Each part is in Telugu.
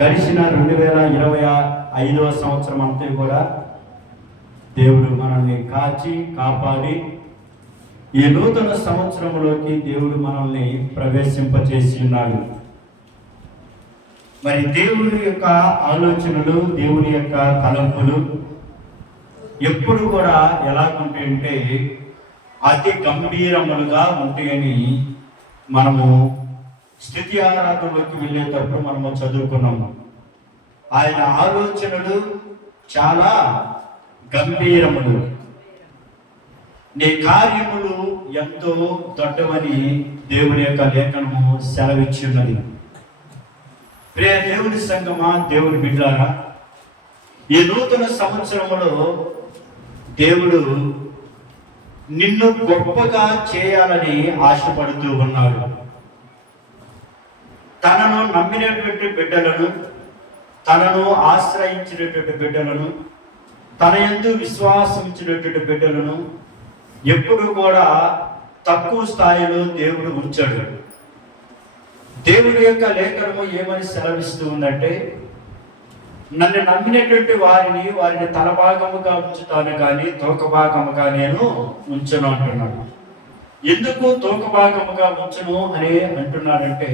గడిచిన 2025వ సంవత్సరం అంతా కూడా దేవుడు మనల్ని కాచి కాపాడి ఈ నూతన సంవత్సరంలోకి దేవుడు మనల్ని ప్రవేశింపచేసి ఉన్నాడు. మరి దేవుని యొక్క ఆలోచనలు, దేవుని యొక్క తలంపులు ఎప్పుడు కూడా ఎలాగుంటాయంటే అతి గంభీరములుగా ఉంటాయని మనము స్థితి ఆరాధనలోకి వెళ్ళేటప్పుడు మనము చదువుకున్నాము. ఆయన ఆలోచనలు చాలా గంభీరములు, నీ కార్యములు ఎంతో దొడ్డవని దేవుని యొక్క లేఖనము సెలవిచ్చి ఉన్నది. ప్రియ దేవుని సంగమా, దేవుని బిడ్డలారా, ఈ నూతన సంవత్సరములో దేవుడు నిన్ను గొప్పగా చేయాలని ఆశపడుతూ ఉన్నాడు. తనను నమ్మినటువంటి బిడ్డలను, తనను ఆశ్రయించినటువంటి బిడ్డలను, తన యందు విశ్వాసం ఇచ్చినటువంటి బిడ్డలను ఎప్పుడు కూడా తక్కువ స్థాయిలో దేవుడు ఉంచాడు. దేవుడి యొక్క లేఖనము ఏమని సెలవిస్తూ ఉందంటే, నన్ను నమ్మినటువంటి వారిని తలభాగముగా ఉంచుతాను కానీ తోకభాగముగా నేను ఉంచను అంటున్నాడు. ఎందుకు తోకభాగముగా ఉంచను అని అంటున్నాడంటే,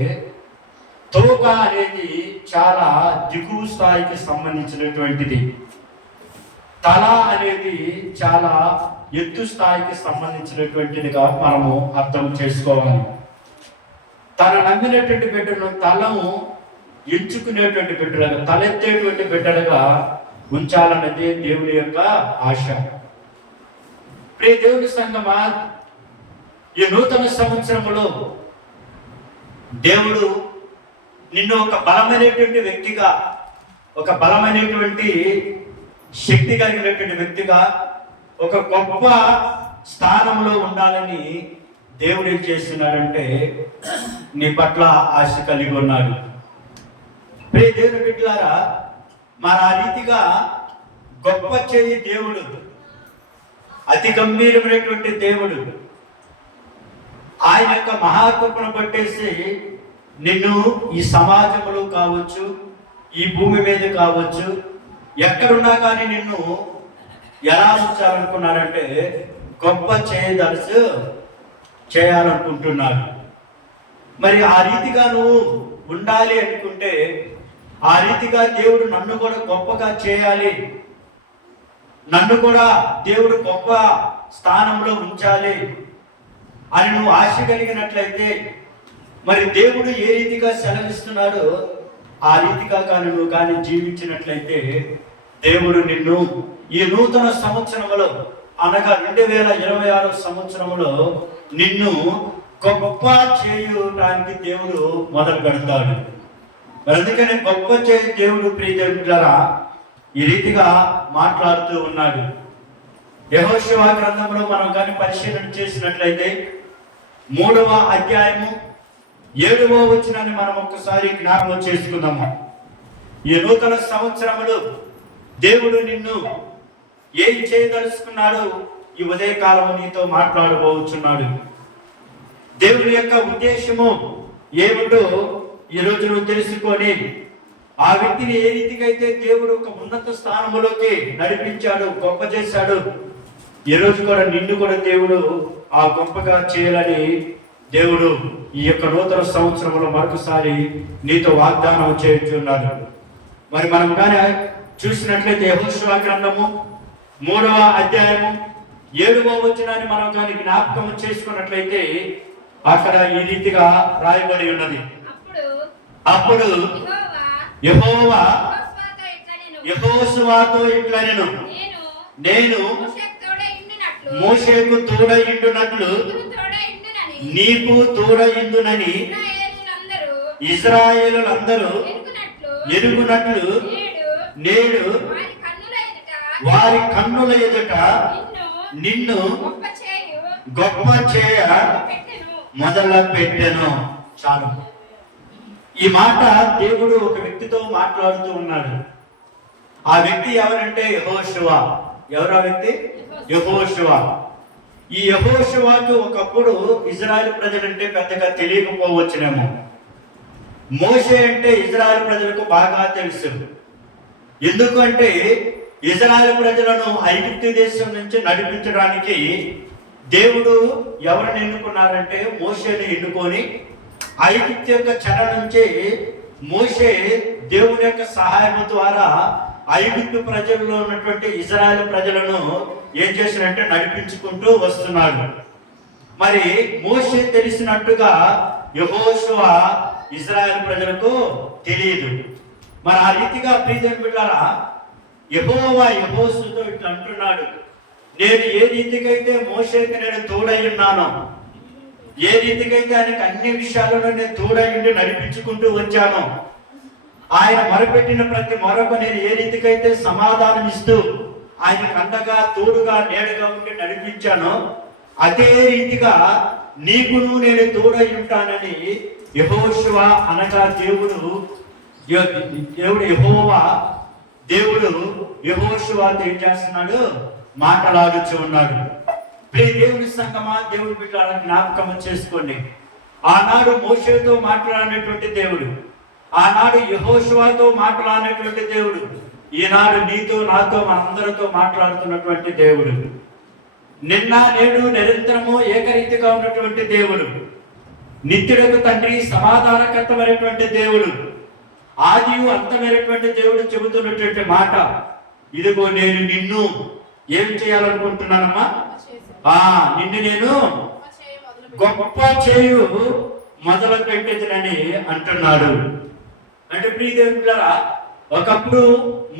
తోక అనేది చాలా దిగువ స్థాయికి సంబంధించినటువంటిది, తల అనేది చాలా ఎత్తు స్థాయికి సంబంధించినటువంటిదిగా మనము అర్థం చేసుకోవాలి. తన నమ్మినటువంటి బిడ్డను తలను ఎంచుకునేటువంటి బిడ్డలుగా, తలెత్తేటువంటి బిడ్డలుగా ఉంచాలన్నది దేవుని యొక్క ఆశ. ప్రియ దేవుని సంగమా, ఈ నూతన సంవత్సరంలో దేవుడు నిన్ను ఒక బలమైనటువంటి వ్యక్తిగా, ఒక బలమైనటువంటి శక్తి కలిగినటువంటి వ్యక్తిగా, ఒక గొప్ప స్థానంలో ఉండాలని దేవుడు ఏం చేస్తున్నాడంటే నీ పట్ల ఆశ కలిగి ఉన్నాడు. ప్రియ దేవుని బిడ్డలారా, మరి ఆ రీతిగా గొప్ప చేయి దేవుడు, అతి గంభీరమైనటువంటి దేవుడు ఆయన యొక్క మహాకృపను పట్టేసి నిన్ను ఈ సమాజంలో కావచ్చు, ఈ భూమి మీద కావచ్చు, ఎక్కడున్నా కానీ నిన్ను ఎలా ఉంచాలనుకున్నారంటే గొప్ప చేయదలుసు చేయాలనుకుంటున్నారు. మరి ఆ రీతిగా నువ్వు ఉండాలి అనుకుంటే, ఆ రీతిగా దేవుడు నన్ను కూడా గొప్పగా చేయాలి, నన్ను కూడా దేవుడు గొప్ప స్థానంలో ఉంచాలి అని నువ్వు ఆశ కలిగినట్లయితే, మరి దేవుడు ఏ రీతిగా సెలవిస్తున్నాడో ఆ రీతిగా కానీ నువ్వు కానీ జీవించినట్లయితే దేవుడు నిన్ను ఈ నూతన సంవత్సరంలో, అనగా 2026 సంవత్సరంలో నిన్ను గొప్ప చేయడానికి దేవుడు మొదలు పెడతాడు. అందుకని గొప్ప చేయి దేవుడు ప్రియరా ఈ రీతిగా మాట్లాడుతూ ఉన్నాడు. యెహోషువ గ్రంథంలో మనం కానీ పరిశీలన చేసినట్లయితే 3వ అధ్యాయము 7వ వచనాన్ని మనం ఒక్కసారి జ్ఞాపకం చేసుకుందాము. ఈ నూతన సంవత్సరములో దేవుడు నిన్ను ఏం చేయదలుచుకున్నాడు ఈ ఉదయకాలము నీతో మాట్లాడబోచున్నాడు. దేవుని యొక్క ఉద్దేశము ఏమిటో ఈరోజు నువ్వు తెలుసుకొని, ఆ వ్యక్తిని ఏ రీతిగా అయితే దేవుడు ఒక ఉన్నత స్థానంలోకి నడిపించాడు, గొప్ప చేశాడు, ఈరోజు కూడా నిన్ను కూడా దేవుడు ఆ గొప్పగా చేయాలని దేవుడు ఈ యొక్క నూతన సంవత్సరంలో మరొకసారి నీతో వాగ్దానం చేయుచున్నాడు. మరి మనం కానీ చూసినట్లయితే యెహోషువ గ్రంథము 3వ అధ్యాయము 7వ వచనాన్ని మనం కానీ జ్ఞాపకం చేసుకున్నట్లయితే అక్కడ ఈ రీతిగా రాయబడి ఉన్నది. అప్పుడు యెహోవా యెహోషువతో ఇట్లనెను, నేను మోషేకు తోడయుండునట్లు నీకు తోడయుండునని ఇశ్రాయేలులందరూ ఎరుగునట్లు నేడు వారి కన్నుల ఎదుట నిన్ను గొప్ప చేయ మొదలు పెట్టెను. చాలు. ఈ మాట దేవుడు ఒక వ్యక్తితో మాట్లాడుతూ ఉన్నాడు. ఆ వ్యక్తి ఎవరంటే యెహోషువ. ఎవరు ఆ వ్యక్తి? యెహోషువ. ఈ యెహోషువకు ఒకప్పుడు ఇజ్రాయెల్ ప్రజలంటే పెద్దగా తెలియకపోవచ్చునేమో. మోషే అంటే ఇజ్రాయెల్ ప్రజలకు బాగా తెలుసు. ఎందుకంటే ఇజ్రాయెల్ ప్రజలను ఐగుప్తు దేశం నుంచి నడిపించడానికి దేవుడు ఎవరిని ఎన్నుకున్నారంటే మోషేని ఎన్నుకొని ఐగుప్తు యొక్క చెర నుంచి మోషే దేవుని యొక్క సహాయం ద్వారా ఐగుప్తు ప్రజల్లో ఉన్నటువంటి ఇజ్రాయెల్ ప్రజలను ఏం చేసినంటే నడిపించుకుంటూ వస్తున్నాడు. మరి మోషే తెలిసినట్టుగా యెహోషువ ఇజ్రాయెల్ ప్రజలకు తెలియదు. మరి ఆ రీతిగా ప్రియమైన బిడ్డలారా, యెహోవా యెహోషువతో ఇట్లా అంటున్నాడు, నేను ఏ రీతికైతే మోషేకి నేను తోడై ఉన్నానో, ఏ రీతికైతే ఆయనకు అన్ని విషయాలను నేను తోడై ఉండి నడిపించుకుంటూ వచ్చానో, ఆయన మొరపెట్టిన ప్రతి మొరకు నేను ఏ రీతికైతే సమాధానం ఇస్తూ ఆయనకు అండగా తోడుగా నీడగా ఉండి నడిపించానో, అదే రీతిగా నీకును నేను తోడై ఉంటానని యెహోషువ అనగా దేవుడు యెహోవా దేవుడు యెహోషువతో ఏం చేస్తున్నాడు, మాట్లాడుచు ఉన్నాడు. దేవుని సంగమా, దేవుడి బిడ్డలను జ్ఞాపకం చేసుకోండి. ఆనాడు మోషేతో మాట్లాడినటువంటి దేవుడు, ఆనాడు యెహోషువతో మాట్లాడినటువంటి దేవుడు, ఈనాడు నీతో నాతో మనందరితో మాట్లాడుతున్నటువంటి దేవుడు. నిన్న నేడు నిరంతరము ఏకరీతిగా ఉన్నటువంటి దేవుడు, నిత్యుడకు తండ్రి సమాధానకర్తమైనటువంటి దేవుడు, ఆదియు అంతమైనటువంటి దేవుడు చెబుతున్నటువంటి మాట, ఇదిగో నేను నిన్ను ఏం చేయాలనుకుంటున్నానమ్మా, నిన్ను నేను గొప్ప చేయు మొదలు పెట్టేదినని అంటున్నాడు. అంటే ప్రియదేవులారా, ఒకప్పుడు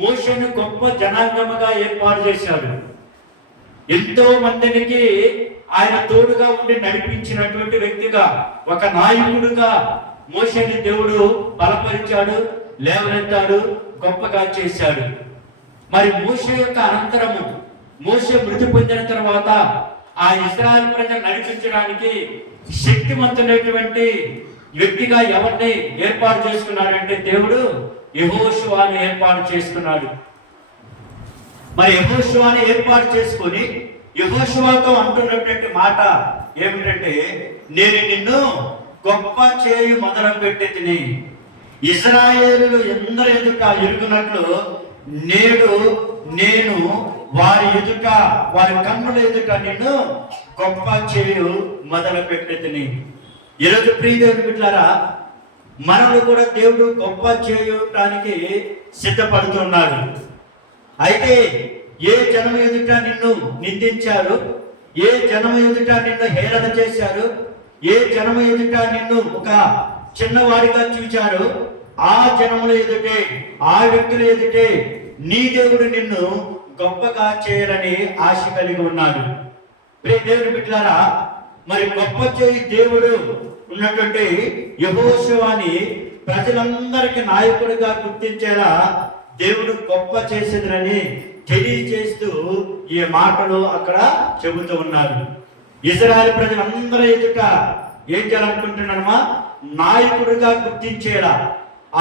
మోషేను గొప్ప జనాంగముగా ఏర్పాటు చేశాడు. ఎంతో మందికి ఆయన తోడుగా ఉండి నడిపించినటువంటి వ్యక్తిగా, ఒక నాయకుడుగా మోషేని దేవుడు బలపరిచాడు, లేవనెత్తాడు, గొప్పగా చేశాడు. మరి మోషే యొక్క అనంతరము, మోషే మృతి పొందిన తర్వాత ఆ ఇశ్రాయేలు ప్రజలు నడిపించడానికి శక్తివంతుడైనటువంటి వ్యక్తిగా ఎవరిని ఏర్పాటు చేసుకున్నాడంటే దేవుడు యెహోషువని ఏర్పాటు చేసుకున్నాడు. మరి యెహోషువని ఏర్పాటు చేసుకొని యెహోషువతో అంటున్నటువంటి మాట ఏమిటంటే, నేను నిన్ను గొప్ప చేయు మొదలు పెట్టేది, ఇశ్రాయేలులు ఎందరు ఎదుట ఎరుగునట్లు నేడు నేను వారి ఎదుట, వారి కన్నుల ఎదుట నిన్ను గొప్ప చేయు మొదలు పెట్టేది. ఈరోజు ప్రియదేవుని బిడ్డలారా, మనల్ని కూడా దేవుడు గొప్ప చేయడానికి సిద్ధపడుతున్నాడు. అయితే ఏ జనం ఎదుట నిన్ను నిందించారు, ఏ జనం ఎదుట నిన్ను హేళన చేశారు, ఏ జనం ఎదుట నిన్ను ఒక చిన్నవాడిగా చూచారు, ఆ జనముల ఎదుటే, ఆ వ్యక్తుల ఎదుటే నీ దేవుడు నిన్ను గొప్పగా చేయాలని ఆశ కలిగి ఉన్నాడు. దేవుని బిడ్డలారా, మరి గొప్ప చేయి దేవుడు ఉన్నటువంటి యెహోషువని ప్రజలందరికీ నాయకుడిగా గుర్తించేలా దేవుడు గొప్ప చేసేదని తెలియజేస్తూ ఈ మాటలు అక్కడ చెబుతూ ఉన్నారు. ఇశ్రాయేలు ప్రజలందరూ ఎదుట ఏం చేయాలనుకుంటున్నారమ్మా, నాయకుడిగా గుర్తించేలా.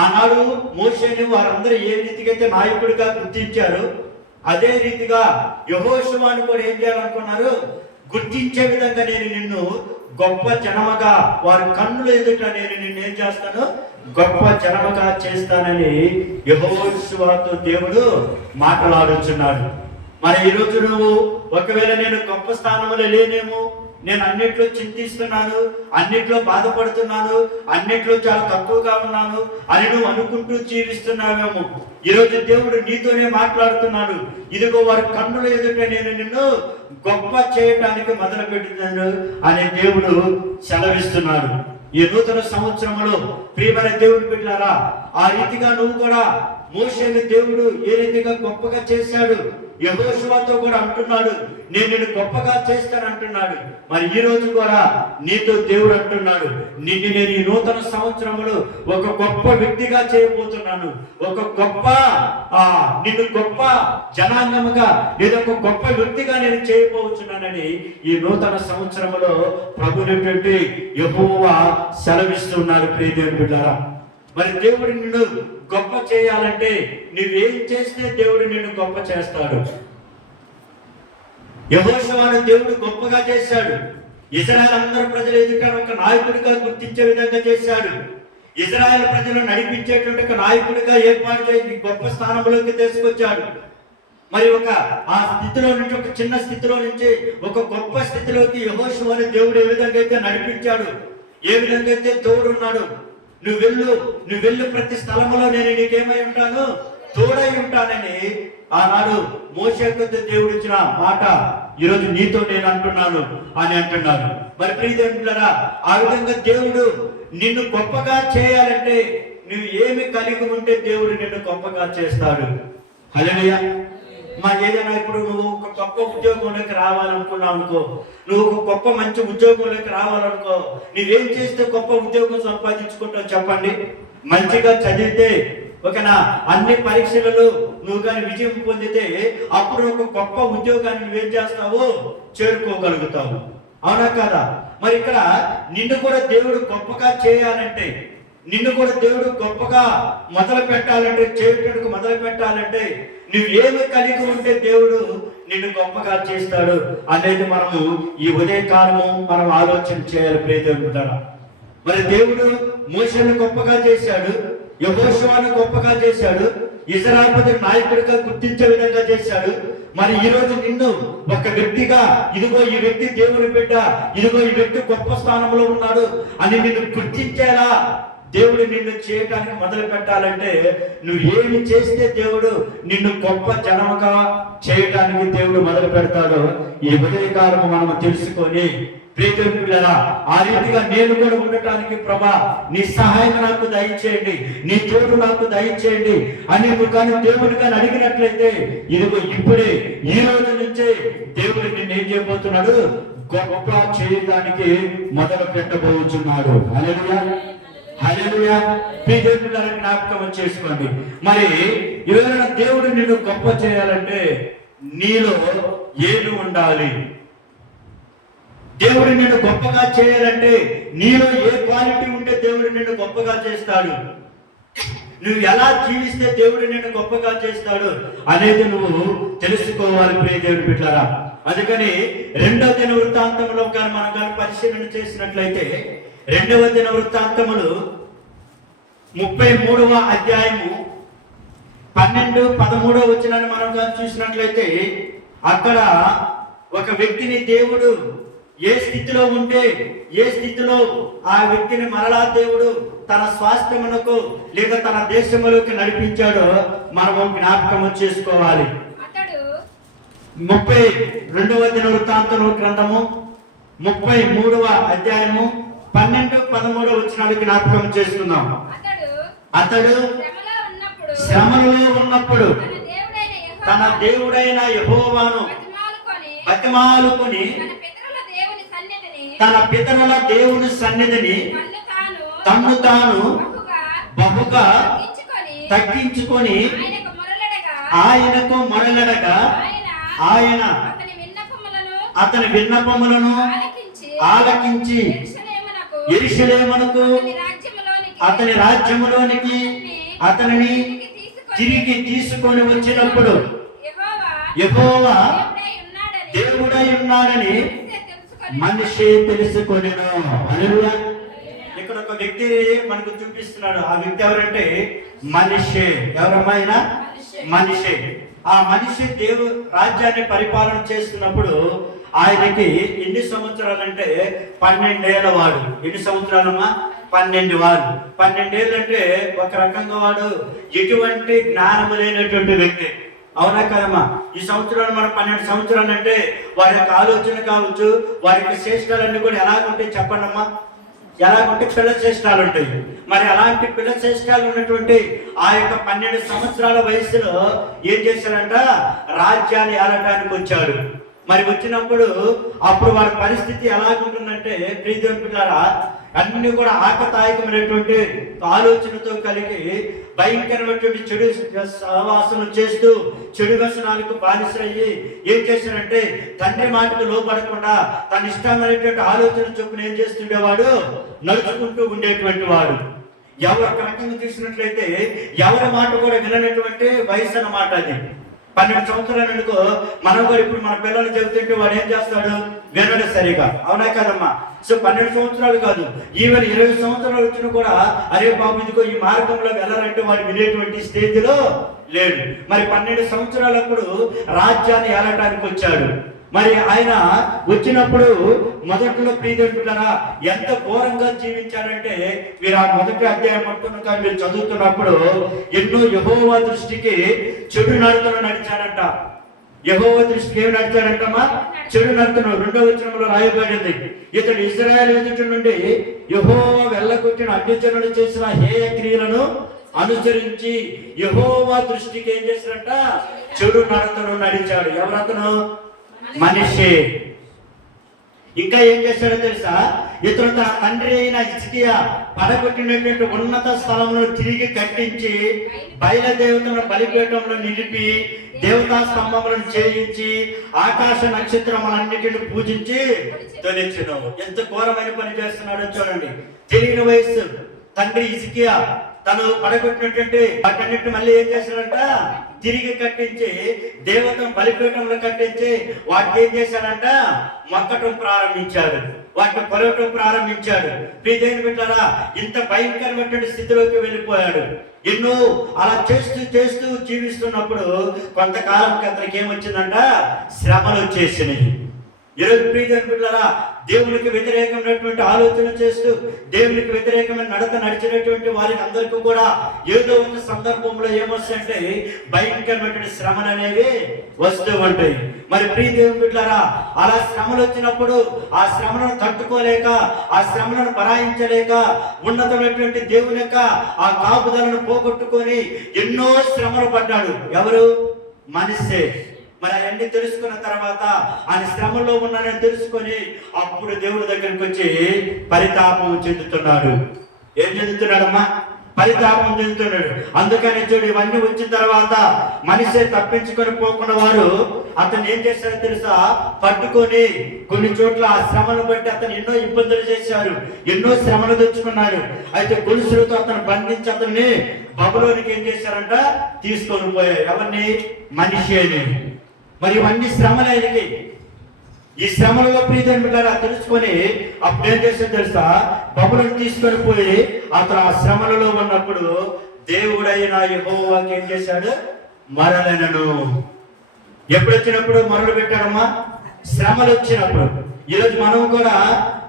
ఆనాడు మోషేని వారందరూ ఏ రీతిగా అయితే నాయకుడిగా గుర్తించారు, అదే రీతిగా యెహోషువని కూడా ఏం చేయాలనుకున్నారు, గుర్తించే విధంగా నేను నిన్ను గొప్ప జనముగా, వారి కన్నుల ఎదుట నేను నిన్ను ఏం చేస్తాను, గొప్ప జనముగా చేస్తానని యెహోషువతో దేవుడు మాట్లాడుచున్నాడు. మరి ఈరోజు నువ్వు ఒకవేళ నేను గొప్ప స్థానంలో లేనేమో, నేను అన్నిట్లో చింతిస్తున్నాను, అన్నిట్లో బాధపడుతున్నాను, అన్నిట్లో చాలా తక్కువగా ఉన్నాను అని నువ్వు అనుకుంటూ జీవిస్తున్నావేమో, ఈరోజు దేవుడు నీతోనే మాట్లాడుతున్నాడు. ఇదిగో వారి కన్నుల ఎదుట నేను నిన్ను గొప్ప చేయటానికి మొదలు పెట్టినాను అనే దేవుడు సెలవిస్తున్నాడు. ఈ నూతన సంవత్సరంలో ప్రియమైన దేవుని బిడ్డలారా, ఆ రీతిగా నువ్వు కూడా మోషేని దేవుడు ఏ రీతిగా గొప్పగా చేశాడు, యెహోషువతో కూడా అంటున్నాడు, నేను నిన్ను గొప్పగా చేస్తాను అంటున్నాడు. మరి ఈ రోజు కూడా నీతో దేవుడు అంటున్నాడు, నిన్ను నేను ఈ నూతన సంవత్సరంలో ఒక గొప్ప వ్యక్తిగా చేయబోతున్నాను, ఒక గొప్ప నిన్ను గొప్ప జనాంగముగా, నేను ఒక గొప్ప వ్యక్తిగా నేను చేయబోతున్నానని ఈ నూతన సంవత్సరంలో ప్రభువైనటువంటి యెహోవా సెలవిస్తున్నాడు. ప్రియదేవుని బిడ్డలారా, మరి దేవుడు నిన్ను గొప్ప చేయాలంటే నువ్వేం చేస్తే దేవుడు నిన్ను గొప్ప చేస్తాడు. యెహోషువను దేవుడు గొప్పగా చేశాడు, ఇశ్రాయేలు అందరు ప్రజలు ఎదుట ఒక నాయకుడిగా గుర్తించే విధంగా చేశాడు. ఇజ్రాయెల్ ప్రజలు నడిపించేటువంటి ఒక నాయకుడిగా ఏర్పాటు చేసి గొప్ప స్థానంలోకి తీసుకొచ్చాడు. మరి ఆ స్థితిలో నుంచి, ఒక చిన్న స్థితిలో నుంచి ఒక గొప్ప స్థితిలోకి యెహోషువ అనే దేవుడు ఏ విధంగా అయితే నడిపించాడు, ఏ విధంగా అయితే తోడున్నాడు. నువ్వు వెళ్ళు ప్రతి స్థలంలో నేను నీకేమై ఉంటాను, తోడై ఉంటానని ఆనాడు మోషేకు దేవుడు ఇచ్చిన మాట ఈరోజు నీతో నేను అంటున్నాను అని అంటున్నారు. మరి ప్రియదేవులారా, ఆ విధంగా దేవుడు నిన్ను గొప్పగా చేయాలంటే నువ్వు ఏమి కలిగి ఉంటే దేవుడు నిన్ను గొప్పగా చేస్తాడు. హల్లెలూయా. ఏదైనా ఇప్పుడు నువ్వు ఒక గొప్ప ఉద్యోగంలోకి రావాలనుకున్నావు అనుకో, నువ్వు ఒక గొప్ప మంచి ఉద్యోగంలోకి రావాలనుకో, నువ్వేం చేస్తే గొప్ప ఉద్యోగం సంపాదించుకుంటావు చెప్పండి? మంచిగా చదివితే, ఓకేనా, అన్ని పరీక్షలలో నువ్వు కానీ విజయం పొందితే అప్పుడు ఒక గొప్ప ఉద్యోగాన్ని నువ్వేం చేస్తావు, చేరుకోగలుగుతావు. అవునా కదా? మరి ఇక్కడ నిన్ను కూడా దేవుడు గొప్పగా చేయాలంటే, నిన్ను కూడా దేవుడు గొప్పగా మొదలు పెట్టాలంటే, చేయటానికి మొదలు పెట్టాలంటే నువ్వు ఏమి కలిగి ఉంటే దేవుడు నిన్ను గొప్పగా చేస్తాడు అనేది మనము ఈ ఉదయకాలము మనం ఆలోచన చేయాలి ప్రియదేవులారా. మరి దేవుడు మోషేను గొప్పగా చేశాడు, యెహోషువను గొప్పగా చేశాడు, ఇశ్రాయేలు ప్రజల నాయకుడిగా గుర్తించే విధంగా చేశాడు. మరి ఈ రోజు నిన్ను ఒక వ్యక్తిగా, ఇదిగో ఈ వ్యక్తి దేవుని బిడ్డ, ఇదిగో ఈ వ్యక్తి గొప్ప స్థానంలో ఉన్నాడు అని నిన్ను గుర్తించేలా దేవుడు నిన్ను చేయటానికి మొదలు పెట్టాలంటే నువ్వు ఏమి చేస్తే దేవుడు నిన్ను గొప్ప జనముగా చేయటానికి దేవుడు మొదలు పెడతాడో ఈ ఉదయకాలము మనం తెలుసుకొని, ప్రియదేవులారా, ఆ రీతిగా నేను కూడా ఉండటానికి ప్రభా నీ సహాయం నాకు దయచేయండి, నీ తోడు నాకు దయచేయండి అని నువ్వు కానీ దేవుని కానీ అడిగినట్లయితే ఇదిగో ఇప్పుడే ఈ రోజు నుంచే దేవుడు నిన్ను ఏం చేయబోతున్నాడు, గొప్ప చేయడానికి మొదలు పెట్టబోతున్నాడు. హల్లెలూయా, హల్లెలూయా. ప్రియదేవులారా, జ్ఞాపకం చేసుకోండి. మరి ఎవరైనా దేవుడు నిన్ను గొప్ప చేయాలంటే నీలో ఏమి ఉండాలి? దేవుడు నిన్ను గొప్పగా చేయాలంటే నీలో ఏ క్వాలిటీ ఉంటే దేవుడు నిన్ను గొప్పగా చేస్తాడు, నువ్వు ఎలా జీవిస్తే దేవుడు నిన్ను గొప్పగా చేస్తాడు అనేది నువ్వు తెలుసుకోవాలి ప్రియదేవుడి బిడ్డలారా. అందుకని 2వ దినవృత్తాంతంలో కానీ మనం కానీ పరిశీలన చేసినట్లయితే 2వ దినవృత్తాంతములు 33వ అధ్యాయము 12-13 వచనాన్ని మనం కానీ చూసినట్లయితే అక్కడ ఒక వ్యక్తిని దేవుడు ఏ స్థితిలో ఉంటే ఏ స్థితిలో ఆ వ్యక్తిని మరలా దేవుడు తన స్వాస్థ్యమునకు లేదా తన దేశములోకి నడిపించాడో మనము జ్ఞాపకం చేసుకోవాలి. 32వ దినవృత్తాంతముల గ్రంథము 33వ అధ్యాయము 12-13 వచనాలు జ్ఞాపకం చేసుకుందాం. అతడు శ్రమలో ఉన్నప్పుడు తన దేవుడైన యెహోవాను బతిమాలుకొని తన పితరుల దేవుని సన్నిధిని తన్ను తాను బహుగా తగ్గించుకొని ఆయనకు మొరలడగా ఆయన అతని విన్నపములను ఆలకించి యెరూషలేమునకు అతని రాజ్యములోనికి అతనిని తిరిగి తీసుకొని వచ్చినప్పుడు యెహోవా దేవుడై ఉన్నాడని మనిషి తెలుసుకొనెను. హల్లెలూయా. ఇక్కడ ఒక వ్యక్తి మనకు చూపిస్తున్నాడు. ఆ వ్యక్తి ఎవరంటే మనిషి. ఎవరమ్మాయినా మనిషి. ఆ మనిషి దేవుడు రాజ్యాన్ని పరిపాలన చేస్తున్నప్పుడు ఆయనకి ఎన్ని సంవత్సరాలంటే 12 ఏళ్ల వాడు. ఎన్ని సంవత్సరాలమ్మా? 12 వాడు. 12 ఏళ్ళు అంటే ఒక రకంగా వాడు ఎటువంటి జ్ఞానము లేనటువంటి వ్యక్తి. అవునా కదమ్మా? ఈ సంవత్సరాలు మనం 12 సంవత్సరాలు అంటే వారి యొక్క ఆలోచన కావచ్చు, వారి యొక్క శ్రేష్టాలన్నీ కూడా ఎలాగుంటాయి చెప్పండి అమ్మా? ఎలాగుంటే పిల్ల శ్రేష్టాలు ఉంటాయి. మరి అలాంటి పిల్ల శ్రేష్టాలు ఉన్నటువంటి ఆ యొక్క 12 సంవత్సరాల వయసులో ఏం చేశాడంట? రాజ్యాన్ని ఏలటానికి వచ్చాడు. మరి వచ్చినప్పుడు అప్పుడు వారి పరిస్థితి ఎలాగుంటుందంటే ప్రియదేవుని బిడ్డలారా, అన్ని కూడా ఆకతాయికమైనటువంటి ఆలోచనతో కలిగి భయంకరమైనటువంటి చెడు సహవాసన చేస్తూ చెడు వ్యసనాలకు బానిసయ్యి ఏం చేశాడంటే తండ్రి మాటకు లోపడకుండా తన ఇష్టమైనటువంటి ఆలోచన చొప్పున ఏం చేస్తుండేవాడు? నడుచుకుంటూ ఉండేటువంటి వాడు. ఎవరు ఒక రకంగా చూసినట్లయితే ఎవరి మాట కూడా విననటువంటి వయసు అన్నమాట అది. 12 సంవత్సరాలు అనుకో, మనం కూడా ఇప్పుడు మన పిల్లలు చెబుతుంటే వాడు ఏం చేస్తాడు? వినడు సరిగా, అవునా కదమ్మా? సో 12 సంవత్సరాలు కాదు, ఈవెన్ 20 సంవత్సరాలు వచ్చినా కూడా అరే బాబు ఇదిగో ఈ మార్గంలో వెళ్ళాలంటే వాడు వినేటువంటి స్టేజ్లో లేడు. మరి 12 సంవత్సరాలప్పుడు రాజ్యాన్ని ఏలటానికి వచ్చాడు. మరి ఆయన వచ్చినప్పుడు మొదట్లో ప్రియదేవులారా ఎంత ఘోరంగా జీవించాడంటే, మీరు ఆ మొదటి అధ్యాయం పట్టుకున్నాక మీరు చదువుతున్నప్పుడు ఎన్నో యెహోవా దృష్టికి చెడు నడతలు నడిచాడంట. యెహోవా దృష్టికి ఏమి నడిచాడంటమ్మా? చెడు నడతను. 2వ వచనంలో రాయబడింది, ఇతడు ఇశ్రాయేలు ఎదుటి నుండి యెహోవా వెళ్ళగొట్టిన అన్యజనులు చేసిన హేయ క్రియలను అనుసరించి యెహోవా దృష్టికి ఏం చేశాడంట? చెడు నడతను నడిచాడు. ఎవరతను? మనిషి. ఇంకా ఏం చేశాడో తెలుసా? ఇతను తన తండ్రి అయిన హిజ్కియా పడగొట్టినటువంటి ఉన్నత స్థలంలో తిరిగి కట్టించి బయలుదేవతలను బలిపీఠంలో నిలిపి దేవతా స్తంభములను చేయించి ఆకాశ నక్షత్రములన్నిటిని పూజించి తొలిచెను. ఎంత ఘోరమైన పని చేస్తున్నాడో చూడండి. తెలియని వయస్సు తండ్రి హిజ్కియా తను పడగొట్టినటువంటి వాటన్నిటిని మళ్ళీ ఏం చేశాడంట? తిరిగి కట్టించి దేవతను బలిపీఠంలో కట్టించి వాటికి ఏం చేశాడంట? మొక్కటం ప్రారంభించాడు, వాటిని కొలవటం ప్రారంభించాడు. ప్రియదేవుని బిడ్డలారా, ఇంత భయంకరమైనటువంటి స్థితిలోకి వెళ్ళిపోయాడు. ఎన్నో అలా చేస్తూ చేస్తూ జీవిస్తున్నప్పుడు కొంతకాలంకి అతనికి ఏమొచ్చిందంట? శ్రమలు వచ్చేసినాయి. ఈరోజు ప్రియదేవుని బిడ్డలారా, దేవునికి వ్యతిరేకమైనటువంటి ఆలోచన చేస్తూ దేవునికి వ్యతిరేకమైన నడత నడిచినటువంటి వారికి అందరికీ కూడా ఏదో ఒక సందర్భంలో ఏమొస్తాయంటే భయంకరమైనటువంటి శ్రమలు అనేవి వస్తూ ఉంటాయి. మరి ప్రియదేవుని బిడ్డలారా, అలా శ్రమలు వచ్చినప్పుడు ఆ శ్రమలను తట్టుకోలేక, ఆ శ్రమలను భరాయించలేక ఉన్నతమైనటువంటి దేవుని యొక్క ఆ కాపుదలను పోగొట్టుకొని ఎన్నో శ్రమలు పడ్డాడు. ఎవరు? మనిషే. మరి అవన్నీ తెలుసుకున్న తర్వాత ఆయన శ్రమలో ఉన్నానని తెలుసుకొని అప్పుడు దేవుడి దగ్గరికి వచ్చి పరితాపం చెందుతున్నాడు. ఏం చెందుతున్నాడమ్మా? పరితాపం చెందుతున్నాడు. అందుకని చూడు, ఇవన్నీ వచ్చిన తర్వాత మనిషే తప్పించుకొని పోకుండా వారు అతను ఏం చేశారో తెలుసా? పట్టుకొని కొన్ని చోట్ల ఆ శ్రమను బట్టి అతను ఎన్నో ఇబ్బందులు చేశారు, ఎన్నో శ్రమలు తెచ్చుకున్నాడు. అయితే గొలుసులతో అతను బంధించి అతన్ని బబులోనికి ఏం చేశారంట? తీసుకొని పోయారు. ఎవరిని? మనిషి అని. మరి ఇవన్నీ శ్రమలు ఆయనకి. ఈ శ్రమలలో ప్రియదేవుని బిడ్డలారా తెలుసుకొని అప్పుడు ఏం చేశాడు తెలుసా? బబులోని తీసుకొని పోయి అతను ఆ శ్రమలలో ఉన్నప్పుడు దేవుడైన యెహోవాకి ఏం చేశాడు? మరలెనను. ఎప్పుడు వచ్చినప్పుడు మరలు పెట్టాడమ్మా? శ్రమలు వచ్చినప్పుడు. ఈరోజు మనం కూడా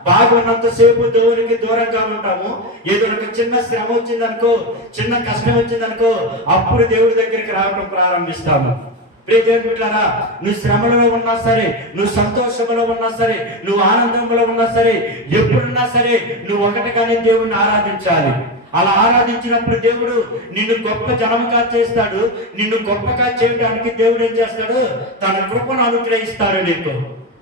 బాగున్నంతసేపు దేవునికి దూరంగా ఉంటాము. ఏదో ఒక చిన్న శ్రమ వచ్చిందనుకో, చిన్న కష్టం వచ్చిందనుకో, అప్పుడు దేవుడి దగ్గరికి రావడం ప్రారంభిస్తాము. ప్రియదేవుని బిడ్డలారా, నువ్వు శ్రమలో ఉన్నా సరే, నువ్వు సంతోషంలో ఉన్నా సరే, నువ్వు ఆనందంలో ఉన్నా సరే, ఎప్పుడున్నా సరే నువ్వు ఒకటిగానే దేవుణ్ణి ఆరాధించాలి. అలా ఆరాధించినప్పుడు దేవుడు నిన్ను గొప్ప జనముగా చేస్తాడు. నిన్ను గొప్పగా చేయడానికి దేవుడు ఏం చేస్తాడు? తన కృపను అనుగ్రహిస్తాడు నీకు.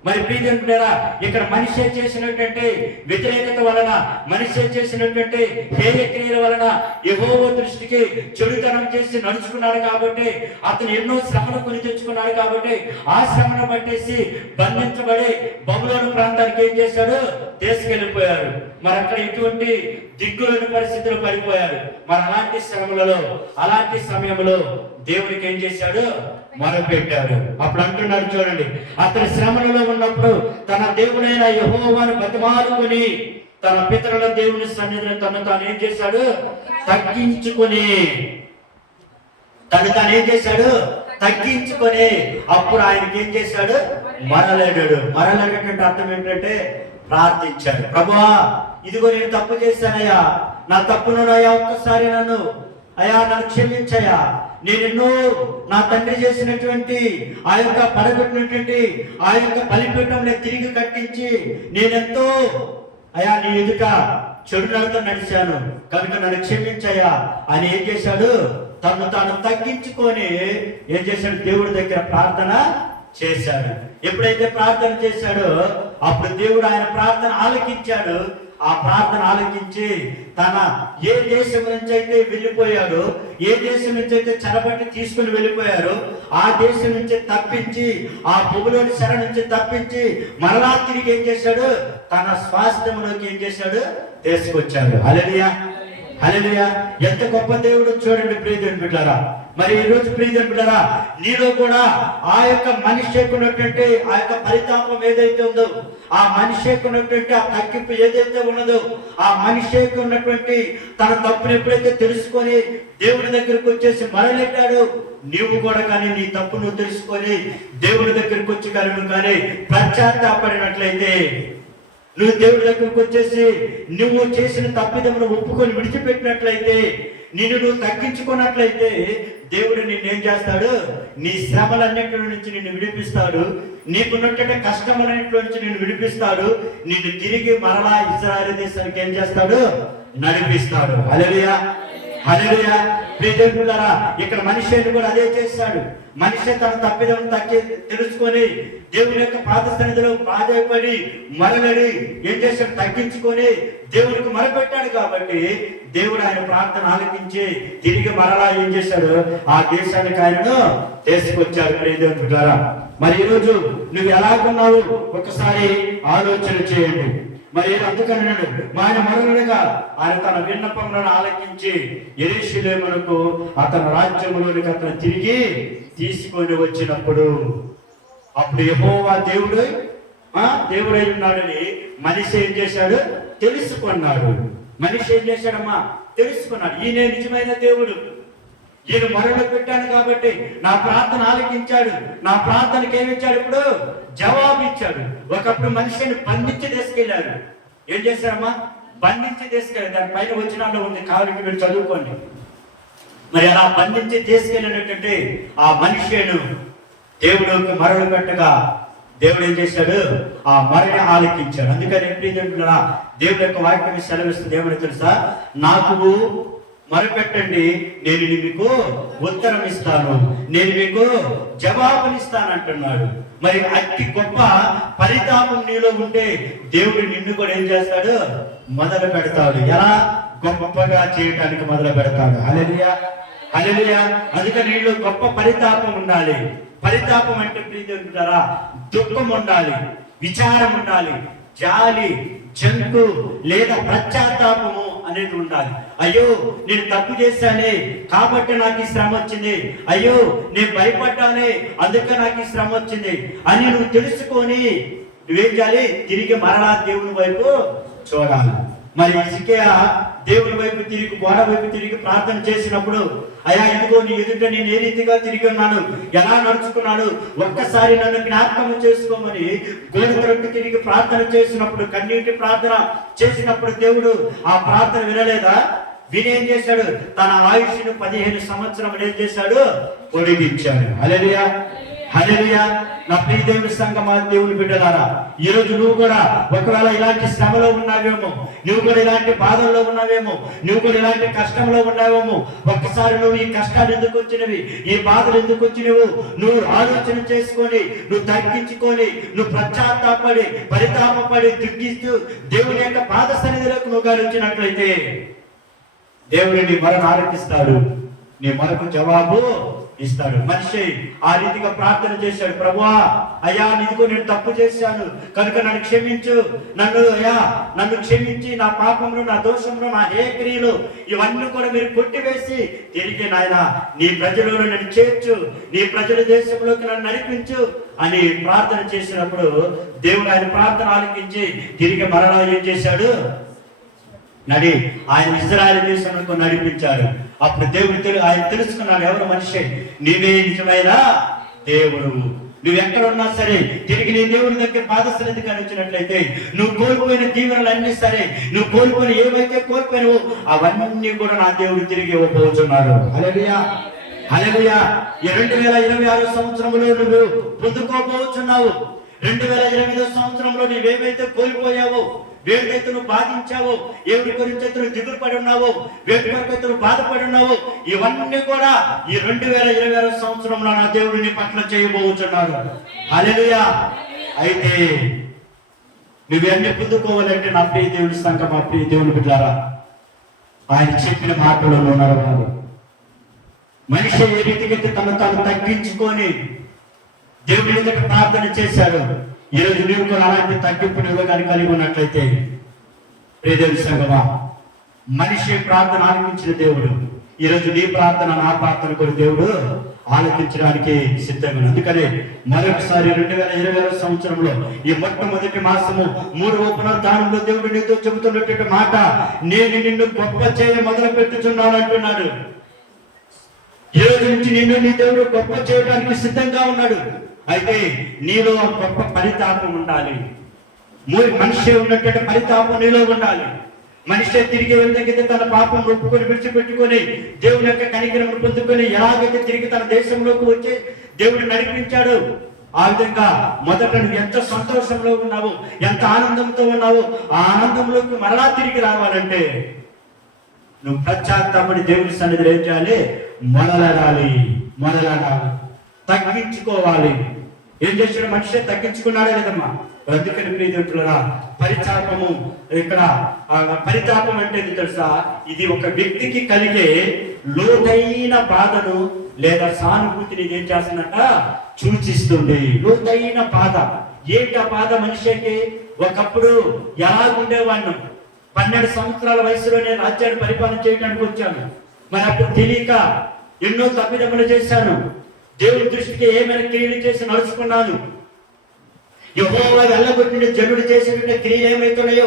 మరి ప్రియదేవులారా, ఇక్కడ మనిషి చేసినటువంటి వ్యతిరేకత వలన, మనిషి చేసినటువంటి హేయ క్రియల వలన యెహోవా దృష్టికి చెడుతనం చేసి నడుచుకున్నాడు కాబట్టి, అతను ఎన్నో శ్రమలు కొని తెచ్చుకున్నాడు కాబట్టి ఆ శ్రమను పట్టేసి బంధించబడి బబులోను ప్రాంతానికి ఏం చేశాడు? తీసుకెళ్ళిపోయారు. మరి అక్కడ ఇటువంటి దిక్కులేని పరిస్థితులు పడిపోయారు. మరి అలాంటి శ్రమలలో, అలాంటి సమయంలో దేవుడికి ఏం చేశాడు? మొరపెట్టాడు. అప్పుడు అంటున్నాడు చూడండి, అతని శ్రమలలో ఉన్నప్పుడు తన దేవుడైన యెహోవాను బతిమాలుకొని తన పితరుల దేవుని సన్నిధిని తను తాను ఏం చేశాడు? తగ్గించుకొని, తాను ఏం చేశాడు? తగ్గించుకొని అప్పుడు ఆయనకి ఏం చేశాడు? మరలేడాడు. మరలేడేటంటే అర్థం ఏంటంటే ప్రార్థించాడు. ప్రభువా, ఇదిగో నేను తప్పు చేశానయ్యా, నా తప్పును అయ్యా ఒక్కసారి నన్ను క్షమించయ్యా. నేనెన్నో నా తండ్రి చేసినటువంటి ఆ యొక్క పడగొట్టినటువంటి ఆ యొక్క బలిపీఠంలో తిరిగి కట్టించి నేనెంతో నీ ఎదుట చెడు నడత నడిచాను కనుక నన్ను క్షమించయ్యా అని ఏం చేశాడు? తను తాను తగ్గించుకొని ఏం చేశాడు? దేవుడి దగ్గర ప్రార్థన చేశాడు. ఎప్పుడైతే ప్రార్థన చేశాడో అప్పుడు దేవుడు ఆయన ప్రార్థన ఆలకించాడు. ఆ ప్రార్థన ఆలకించి తన ఏ దేశం నుంచి అయితే వెళ్ళిపోయాడో, ఏ దేశం నుంచి అయితే చెరబట్టి తీసుకుని వెళ్ళిపోయారో ఆ దేశం నుంచి తప్పించి, ఆ బబులోని చెర నుంచి తప్పించి మరలా తిరిగి ఏం చేశాడు? తన స్వాస్థ్యంలోకి ఏం చేశాడు? తీసుకొచ్చాడు. హల్లెలూయా. హల్లెలూయా. ఎంత గొప్ప దేవుడు చూడండి ప్రియదేవుని బిడ్డలారా. మరి ఈ రోజు ప్రియదేవుని బిడ్డలారా, నీలో కూడా ఆ యొక్క మనిషి ఉన్నటువంటి ఆ యొక్క పరితాపం ఏదైతే ఉందో, ఆ మనిషి ఉన్నటువంటి ఆ తగ్గింపు ఏదైతే ఉన్నదో, ఆ మనిషి ఉన్నటువంటి తన తప్పును ఎప్పుడైతే తెలుసుకొని దేవుడి దగ్గరకు వచ్చేసి మరలెట్టాడు, నీవు కూడా కానీ నీ తప్పు నువ్వు తెలుసుకొని దేవుడి దగ్గరకు వచ్చి కానీ పశ్చాత్తాపడినట్లయితే, నువ్వు దేవుడి దగ్గరకు వచ్చేసి నువ్వు చేసిన తప్పిదమును ఒప్పుకొని విడిచిపెట్టినట్లయితే, నిన్ను నువ్వు తగ్గించుకున్నట్లయితే, దేవుడు నిన్నేం చేస్తాడు? నీ శ్రమలన్నింటి నుంచి నిన్ను విడిపిస్తాడు, నీకున్నటువంటి కష్టములన్నింటి నుంచి నిన్ను విడిపిస్తాడు, నిన్ను తిరిగి మరలా ఇశ్రాయేలు దేశానికి ఏం చేస్తాడు? నడిపిస్తాడు. హల్లెలూయా, హల్లెలూయా. ప్రియదేవులారా, ఇక్కడ మనిషి కూడా అదే చేస్తాడు. మనిషి తన తప్పిదం తెలుసుకొని దేవుని యొక్క పాద సన్నిధిలో బాధపడి మరలడి ఏం చేశాడు? తగ్గించుకొని దేవుడికి మరపెట్టాడు. కాబట్టి దేవుడు ఆయన ప్రార్థన ఆలకించి తిరిగి మరలా ఏం చేశాడు? ఆ దేశానికి ఆయనను తీసుకొచ్చాడు. ప్రియదేవుని బిడ్డలారా, మరి ఈరోజు నువ్వు ఎలాగున్నావు ఒకసారి ఆలోచన చేయండి. మరి అందుకని ఆయన మరలుగా ఆయన తన విన్నపములను ఆలకించి యెరూషలేమునకు అతని రాజ్యములోనికి అతను తిరిగి తీసుకొని వచ్చినప్పుడు, అప్పుడు యెహోవా దేవుడై ఉన్నాడని మనిషి ఏం చేశాడు? తెలుసుకున్నాడు. మనిషి ఏం చేశాడమ్మా? తెలుసుకున్నాడు. ఈయన నిజమైన దేవుడు, ఈయన మొరలు పెట్టాను కాబట్టి నా ప్రార్థన ఆలకించాడు, నా ప్రార్థనకి ఏమిచ్చాడు? ఇప్పుడు జవాబు ఇచ్చాడు. ఒకప్పుడు మనిషిని బంధించి తీసుకెళ్లారు. ఏం చేశారమ్మా? బంధించి తీసుకెళ్ళారు. దాని పైన వచనాల్లో ఉంది, కావాలంటే మీరు చదువుకోండి. మరి అలా బంధించి తీసుకెళ్ళినటువంటి ఆ మనిషిను దేవుడు మరలు పెట్టగా దేవుడు ఏం చేశాడు? ఆ మరణి ఆలకించాడు. అందుకని ప్రియదేవులారా, దేవుడి యొక్క వాక్యాన్ని సెలవిస్తుంది. ఏమని తెలుసా? నాకు మొరపెట్టండి, నేను మీకు ఉత్తరం ఇస్తాను, నేను మీకు జవాబునిస్తాను అంటున్నాడు. మరి అతి గొప్ప పరితాపం నీలో ఉంటే దేవుడు నిన్ను కూడా ఏం చేస్తాడు? మొదలు పెడతాడు. ఎలా? గొప్పగా చేయటానికి మొదలు పెడతాడు. హల్లెలూయా, హల్లెలూయా. అందుకని నీలో గొప్ప పరితాపం ఉండాలి. పరితాపం అంటే ప్రియదేవులారా, దుఃఖం ఉండాలి, విచారం ఉండాలి, జాలి, జంకు లేదా పశ్చాత్తాపము అనేది ఉండాలి. అయ్యో నేను తప్పు చేశానే కాబట్టి నాకు ఈ శ్రమ వచ్చింది, అయ్యో నేను భయపడ్డానే అందుకే నాకు ఈ శ్రమ వచ్చింది అని నువ్వు తెలుసుకొని నువ్వేం చేయాలి? తిరిగి మరలా దేవుని వైపు చూడాలి. మరి హిజ్కియా దేవుని వైపు తిరిగి, గోడ వైపు తిరిగి ప్రార్థన చేసినప్పుడు, అయ్యా ఇదిగో నీ ఎదుట నేను ఏ రీతిగా తిరిగి ఉన్నాను, ఎలా నడుచుకున్నాను, ఒక్కసారి నన్ను జ్ఞాపకం చేసుకోమని గోడ తరపు తిరిగి ప్రార్థన చేసినప్పుడు, కన్నీటి ప్రార్థన చేసినప్పుడు దేవుడు ఆ ప్రార్థన వినలేదా? వినేం చేశాడు? తన ఆయుష్ను 15 సంవత్సరం ఏం చేశాడు? పొడిగించాడు. హల్లెలూయా, హల్లెలూయా. నా ప్రియ దేవుని సంగమా, దేవుని బిడ్డలారా, ఈ రోజు నువ్వు కూడా ఒకవేళ ఇలాంటి శ్రమలో ఉన్నావేమో, నువ్వు కూడా ఇలాంటి బాధల్లో ఉన్నావేమో, నువ్వు కూడా ఇలాంటి కష్టంలో ఉన్నావేమో. ఒక్కసారి నువ్వు ఈ కష్టాలు ఎందుకు వచ్చినవి, ఈ బాధలు ఎందుకు వచ్చినవు, నువ్వు ఆలోచన చేసుకొని, నువ్వు తగ్గించుకొని, నువ్వు పశ్చాత్తాపడి పరితాపపడి దుఃఖిస్తూ దేవుని యొక్క పాద సన్నిధిలోకి నువ్వు వచ్చినట్లయితే దేవుడు నీ మొరను ఆలకిస్తాడు, నీ మొరకు జవాబు ఇస్తాడు. మనిషి ఆ రీతిగా ప్రార్థన చేశాడు. ప్రభువా, అయ్యా ఇదిగో నేను తప్పు చేశాను కనుక నన్ను క్షమించు, నన్ను క్షమించి నా పాపములు, నా దోషములు, నా హేక్రియలు ఇవన్నీ కూడా మీరు కొట్టివేసి తిరిగి నాయన నీ ప్రజలలో నన్ను చేర్చు, నీ ప్రజల దేశంలోకి నన్ను నడిపించు అని ప్రార్థన చేసినప్పుడు దేవుడు ఆయన ప్రార్థన ఆలకించి తిరిగి మరలా ఏం చేశాడు? ఆయన ఇశ్రాయేలు దేశంలో నడిపించాడు. అప్పుడు దేవుడు ఆయన తెలుసుకున్నాడు, ఎవరు మనిషి, నీవే నిజమైన దేవుడు, నువ్వు ఎక్కడ ఉన్నా సరే తిరిగి నీ దేవుడి దగ్గర పాద సన్నిధికి వచ్చినట్లయితే నువ్వు కోల్పోయిన దీవెనలు అన్ని సరే, నువ్వు కోల్పోయిన ఏవైతే కోల్పోయినవో అవన్నీ కూడా నా దేవుడు తిరిగి ఇవ్వబోతున్నాడు. హల్లెలూయా, హల్లెలూయా. 2026 సంవత్సరంలో నువ్వు పొందుకోబోతున్నావు. 2028 సంవత్సరంలో నీవేమైతే కోల్పోయావో, వేడికైతే నువ్వు బాధించావో, ఎవరి గురించి అయితే నువ్వు దిగులు పడి ఉన్నావో, వేటి కొరకైతే నువ్వు బాధపడి ఉన్నావో, ఇవన్నీ కూడా ఈ 2026 సంవత్సరంలో నా దేవుడు నీ పట్ల చేయబోతున్నాడు. హల్లెలూయా. అయితే నువ్వన్నీ పొందుకోవాలంటే నా ప్రియ దేవుడి సంఘం, మా ప్రియ దేవుని బిడ్డలారా, ఆయన చెప్పిన మాటలలో నడవాలి. మనిషి ఏ రీతికైతే తను తాను తగ్గించుకొని దేవుడి దగ్గర ప్రార్థన చేశాడు, ఈరోజు నీవు కూడా అలాంటి తగ్గింపు నువ్వు కానీ కలిగి ఉన్నట్లయితే ప్రియదేవుని సంఘమా, మనిషి ప్రార్థన ఆలకించిన దేవుడు ఈరోజు నీ ప్రార్థన నా ప్రార్థన కూడా దేవుడు ఆలకించడానికి సిద్ధంగా. అందుకనే మరొకసారి 2020 సంవత్సరంలో ఈ మొట్టమొదటి మాసము 3వ పునరుద్ధానంలో దేవుడు నీతో చెబుతున్నటువంటి మాట, నేను నిన్ను గొప్ప చేయ మొదలు పెట్టుచున్నాను అంటున్నాడు. ఈ రోజు నుంచి నిన్ను నీ దేవుడు గొప్ప చేయడానికి సిద్ధంగా ఉన్నాడు. అయితే నీలో గొప్ప పరితాపం ఉండాలి. మనిషి ఉన్నటువంటి పరితాపం నీలో ఉండాలి. మనిషి తిరిగి వెళ్ళగైతే తన పాపం ఒప్పుకొని విడిచిపెట్టుకొని దేవుని యొక్క కనికరము పొందుకొని ఎలాగైతే తిరిగి తన దేశంలోకి వచ్చి దేవుడు నడిపించాడు, ఆ విధంగా మొదట నువ్వు ఎంత సంతోషంలో ఉన్నావు, ఎంత ఆనందంతో ఉన్నావు, ఆ ఆనందంలోకి మరలా తిరిగి రావాలంటే నువ్వు పశ్చాత్తాపడి దేవుని సన్నిధిలో ఏం చేయాలి? మొదలడాలి, తగ్గించుకోవాలి. ఏం చేసాడు? మనిషి తగ్గించుకున్నాడే కదమ్మా. అందుకని ప్రియదేవులారా, పరితాపము ఇక్కడ పరితాపం అంటే తెలుసా? ఇది ఒక వ్యక్తికి కలిగే లోతైన బాధను లేదా సానుభూతిని ఏం చేస్తున్నట్ట సూచిస్తుంది. లోతైన బాధ. ఏంటి ఆ బాధ? మనిషికి ఒకప్పుడు ఎలా ఉండేవాడిని, 12 సంవత్సరాల వయసులో నేను రాజ్యాన్ని పరిపాలన చేయడానికి వచ్చాను. మరి అప్పుడు తెలియక ఎన్నో తప్పిదములు చేశాను. దేవుని దృష్టికి ఏమైనా క్రియలు చేసి నడుచుకున్నాను. యెహోవా వెళ్ళగొట్టిన జనుడు చేసిన క్రియలు ఏమైతున్నాయో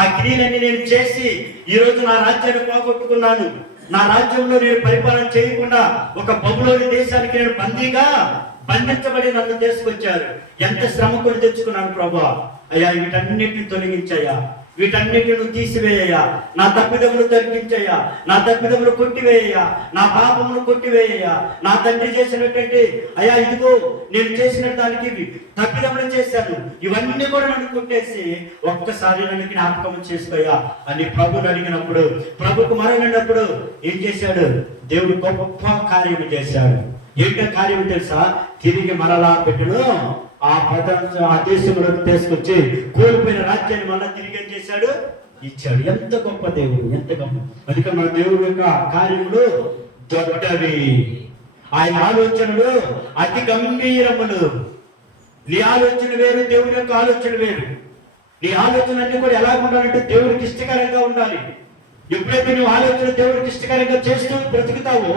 ఆ క్రియలన్నీ నేను చేసి ఈ రోజు నా రాజ్యాన్ని పోగొట్టుకున్నాను. నా రాజ్యంలో నేను పరిపాలన చేయకుండా ఒక బబులోని దేశానికి నేను బంధించబడి నన్ను తీసుకొచ్చారు. ఎంత శ్రమ కొని తెచ్చుకున్నాను ప్రభువా. అయ్యా, వీటన్నిటిని తొలగించయ్యా, వీటన్నిటిని నువ్వు తీసివేయ్యా, నా తప్పిదములు తగ్గించయ్యా, నా తప్పిదములు కొట్టివేయ్యా, నా పాపమును కొట్టివేయ్యా. నా తండ్రి చేసినటువంటి అయ్యా, ఇదిగో నేను చేసిన దానికి తప్పిదములు చేశాను, ఇవన్నీ కూడా నన్ను కొట్టేసి ఒక్కసారి నన్ను జ్ఞాపకం చేసుకోయా అని ప్రభుని అడిగినప్పుడు, ప్రభుకు మరలినప్పుడు ఏం చేశాడు? దేవుడు గొప్ప కార్యం చేశాడు. ఏంటో కార్యం తెలుసా? తిరిగి మరలా పెట్టును ఆ దేశంలోకి తీసుకొచ్చి కోల్పోయిన రాజ్యాన్ని మళ్ళా తిరిగి ఏం చేశాడు? ఇచ్చాడు. ఎంత గొప్ప దేవుడు, ఎంత గొప్ప. అందుకని మన దేవుడి యొక్క కార్యములు దొడ్డవి, ఆయన ఆలోచనలు అతి గంభీరములు. నీ ఆలోచన వేరు, దేవుని యొక్క ఆలోచన వేరు. నీ ఆలోచన అన్ని కూడా ఎలా ఉండాలంటే దేవుడికి ఇష్టకరంగా ఉండాలి. ఎప్పుడైతే నువ్వు ఆలోచన దేవుడికి ఇష్టకరంగా చేస్తూ బ్రతుకుతావో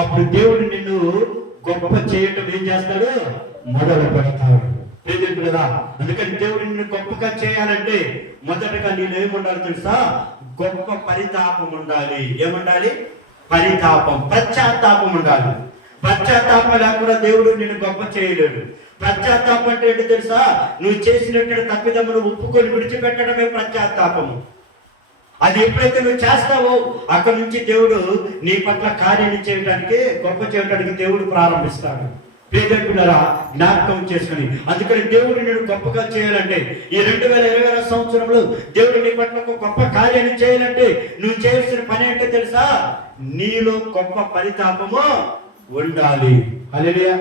అప్పుడు దేవుడు నిన్ను గొప్ప చేయటం ఏం చేస్తాడు? మొదలు పెడతాడు. అందుకని దేవుడు నిన్ను గొప్పగా చేయాలంటే మొదటగా నేను ఏముండాలి తెలుసా? గొప్ప పరితాపం ఉండాలి. ఏముండాలి? పరితాపం, పశ్చాత్తాపం ఉండాలి. పశ్చాత్తాపం లేకుండా దేవుడు నిన్ను గొప్ప చేయలేడు. పశ్చాత్తాపం అంటే ఏంటి తెలుసా? నువ్వు చేసినట్టు తప్పిదమును ఒప్పుకొని విడిచిపెట్టడమే పశ్చాత్తాపము. అది ఎప్పుడైతే నువ్వు చేస్తావో అక్కడి నుంచి దేవుడు నీ పట్ల కార్యాన్ని చేయడానికి, గొప్ప చేయడానికి దేవుడు ప్రారంభిస్తాడు. పేదకులరా జ్ఞాపకం చేసుకుని, అందుకని దేవుడు నేను గొప్పగా చేయాలంటే ఈ 2020 సంవత్సరంలో దేవుడు నీ పట్ల ఒక గొప్ప కార్యాన్ని చేయాలంటే నువ్వు చేయాల్సిన పని ఏంటో తెలుసా? నీలో గొప్ప పరితాపము ఉండాలి. హల్లెలూయా.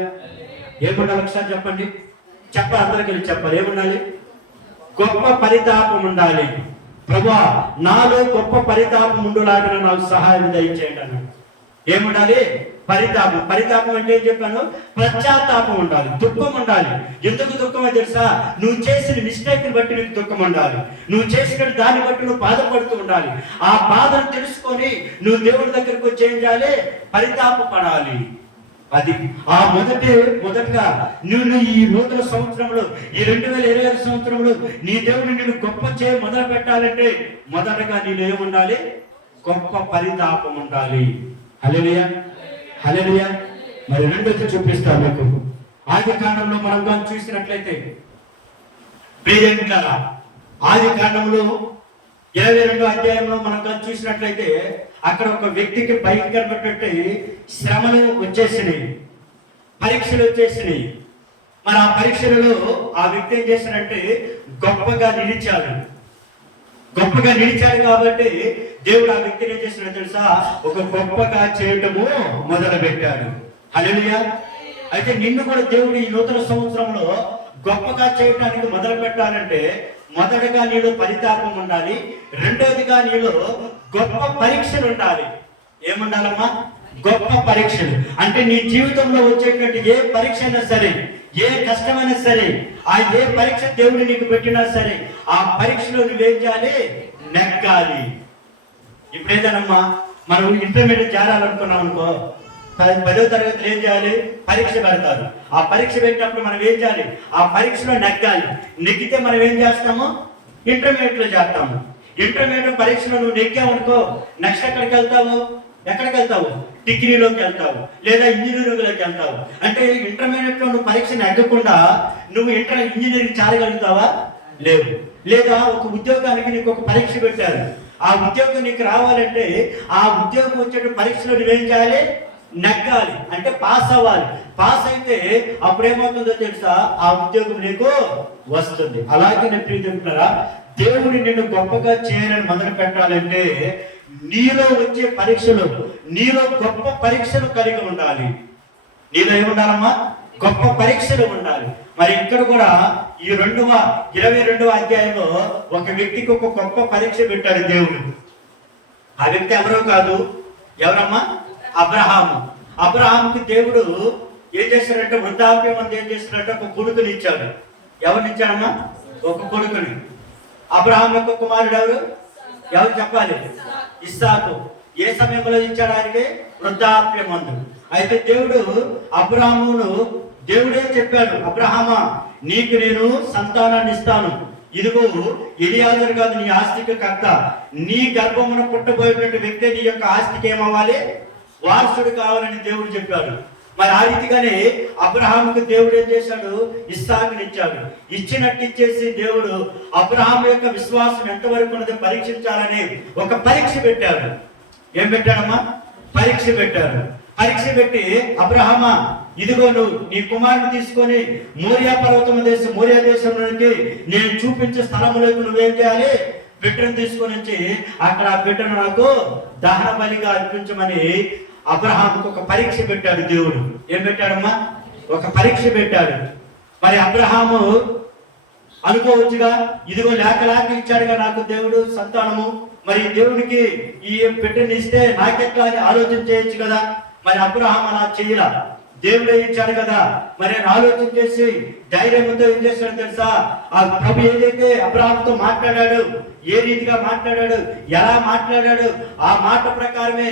ఏముండాలి ఒకసారి చెప్పండి, అందరికీ చెప్పాలి. ఏముండాలి? గొప్ప పరితాపం ఉండాలి. ప్రభువా, నాలో గొప్ప పరితాపం ఉండులాగా నాకు సహాయం దయచేయండి అన్నాడు. ఏముండాలి? పరితాపం. పరితాపం అంటే ఏం చెప్పాను? పశ్చాత్తాపం ఉండాలి, దుఃఖం ఉండాలి. ఎందుకు దుఃఖమో తెలుసా? నువ్వు చేసిన మిస్టేక్ బట్టి నీకు దుఃఖం ఉండాలి. నువ్వు చేసిన దాన్ని బట్టి నువ్వు బాధపడుతూ ఉండాలి. ఆ బాధను తెలుసుకొని నువ్వు దేవుడి దగ్గరకు వచ్చి ఏం చేయాలి? పరితాపపడాలి. అది ఆ మొదటగా నువ్వు ఈ నూతన సంవత్సరంలో, ఈ 2020 సంవత్సరంలో నీ దేవుడిని నేను గొప్ప చేయ మొదలు పెట్టాలంటే మొదటగా నేను ఏముండాలి? గొప్ప పరితాపం ఉండాలి. హల్లెలూయా, హల్లెలూయా. మరి రెండోది చూపిస్తాను మీకు. ఆది కాండంలో మనం కానీ చూసినట్లయితే, ప్రియమిత్రులారా, ఆది కాండంలో 22వ అధ్యాయంలో మనం కానీ చూసినట్లయితే అక్కడ ఒక వ్యక్తికి భయంకరమైనటువంటి శ్రమలు వచ్చేసినాయి, పరీక్షలు వచ్చేసినాయి. మరి ఆ పరీక్షలలో ఆ వ్యక్తి ఏం చేశాడంటే గొప్పగా నిలిచాడు. కాబట్టి దేవుడు ఆ వ్యక్తిని ఏం చేస్తున్నాడు తెలుసా? ఒక గొప్పగా చేయటము మొదలు పెట్టాడు. హల్లెలూయా. అయితే నిన్ను కూడా దేవుడు ఈ నూతన సంవత్సరంలో గొప్పగా చేయటానికి మొదలు పెట్టాలంటే మొదటగా నీలో పరితాపం ఉండాలి. రెండోదిగా నీలో గొప్ప పరీక్షలు ఉండాలి. ఏముండాలమ్మా? గొప్ప పరీక్షలు. అంటే నీ జీవితంలో వచ్చేటువంటి ఏ పరీక్ష అయినా సరే, ఏ కష్టమైనా సరే, ఆ ఏ పరీక్ష దేవుడు నీకు పెట్టినా సరే, ఆ పరీక్షలో నువ్వేం చేయాలి? నెగ్గాలి. ఇప్పుడు ఏదైనా మనం ఇంటర్మీడియట్ చేరాలనుకున్నాం అనుకో, 10వ తరగతిలో ఏం చేయాలి? పరీక్ష పెడతారు. ఆ పరీక్ష పెట్టినప్పుడు మనం ఏం చేయాలి? ఆ పరీక్షలో నెగ్గాలి. నెగ్గితే మనం ఏం చేస్తాము? ఇంటర్మీడియట్లో చేస్తాము. ఇంటర్మీడియట్ పరీక్షలో నువ్వు నెగ్గావనుకో, నెక్స్ట్ ఎక్కడికి వెళ్తావు? డిగ్రీలోకి వెళ్తావు, లేదా ఇంజనీరింగ్లోకి వెళ్తావు. అంటే ఇంటర్మీడియట్లో నువ్వు పరీక్ష నెగ్గకుండా నువ్వు ఇంజనీరింగ్ చేరగలుగుతావా? లేవు. లేదా ఒక ఉద్యోగానికి నీకు ఒక పరీక్ష పెట్టారు. ఆ ఉద్యోగం నీకు రావాలంటే ఆ ఉద్యోగం వచ్చే పరీక్షలో నువ్వేం చేయాలి? నెగ్గాలి, అంటే పాస్ అవ్వాలి. పాస్ అయితే అప్పుడేమవుతుందో తెలుసా? ఆ ఉద్యోగం నీకు వస్తుంది. అలాగే నేను ప్రియమిత్రులారా, దేవుడు నిన్ను గొప్పగా చేయాలని మొదలు పెట్టాలంటే నీలో వచ్చే పరీక్షలు, నీలో గొప్ప పరీక్షలు కలిగి ఉండాలి. నీలో ఏముండాలమ్మా? గొప్ప పరీక్షలు ఉండాలి. మరి ఇక్కడ కూడా ఈ 22వ అధ్యాయంలో ఒక వ్యక్తికి ఒక గొప్ప పరీక్ష పెట్టాడు దేవుడు. ఆ వ్యక్తి ఎవరో కాదు. ఎవరమ్మా? అబ్రహాము. అబ్రహాముకి దేవుడు ఏం చేశాడంటే, వృద్ధాప్యం అంతా ఏం చేశాడంటే ఒక కొడుకుని ఇచ్చాడు. ఎవరిని ఇచ్చాడమ్మా? ఒక కొడుకుని. అబ్రహాం యొక్క కుమారుడు ఎవరు చెప్పాలి? ఇస్సాకు. ఏ సమయంలో ఇచ్చాడు ఆయనకి? వృద్ధాప్యం అందు. అయితే దేవుడు అబ్రహామును దేవుడే చెప్పాడు, అబ్రహామా నీకు నేను సంతానాన్ని ఇస్తాను. ఇదిగో ఎలియాజరు కాదు నీ ఆస్తికి కర్త. నీ గర్భమున పుట్టబోయేటువంటి వ్యక్తి నీ యొక్క ఆస్తికి ఏమవ్వాలి? వారసుడు కావాలని దేవుడు చెప్పాడు. మరి ఆ రీతిగానే అబ్రహాముకు దేవుడు ఏం చేశాడు? ఇస్సాకుని ఇచ్చాడు. ఇచ్చినట్టు ఇచ్చేసి దేవుడు అబ్రహాము యొక్క విశ్వాసం ఎంతవరకు ఉన్నది పరీక్షించాలని ఒక పరీక్ష పెట్టాడు. ఏం పెట్టాడమ్మా? పరీక్ష పెట్టాడు. పరీక్ష పెట్టి, అబ్రహామా ఇదిగో నువ్వు నీ కుమారుని తీసుకొని మోరియా దేశం నుండి నేను చూపించే స్థలంలోకి నువ్వేం చేయాలి? బిడ్డను తీసుకొని వచ్చి అక్కడ ఆ బిడ్డను నాకు దహన బలిగా అర్పించమని అబ్రహాముకు ఒక పరీక్ష పెట్టాడు దేవుడు. ఏం పెట్టాడమ్మా? ఒక పరీక్ష పెట్టాడు. మరి అబ్రహాము అనుకోవచ్చుగా, ఇదిగో లేక ఇచ్చాడుగా నాకు దేవుడు సంతానము, మరి దేవుడికి ఈ బిడ్డని ఇస్తే నాకెట్లా అని ఆలోచన చేయొచ్చు కదా. మరి అబ్రహాం అలా చేయలా. దేవుడే ఇచ్చాడు కదా. మరి ఆలోచన చేసి ధైర్యంతో ఏం చేశాడు తెలుసా? ఆ ప్రభు ఏదైతే అబ్రహాంతో మాట్లాడాడు, ఏ రీతిగా మాట్లాడాడు, ఎలా మాట్లాడాడు, ఆ మాట ప్రకారమే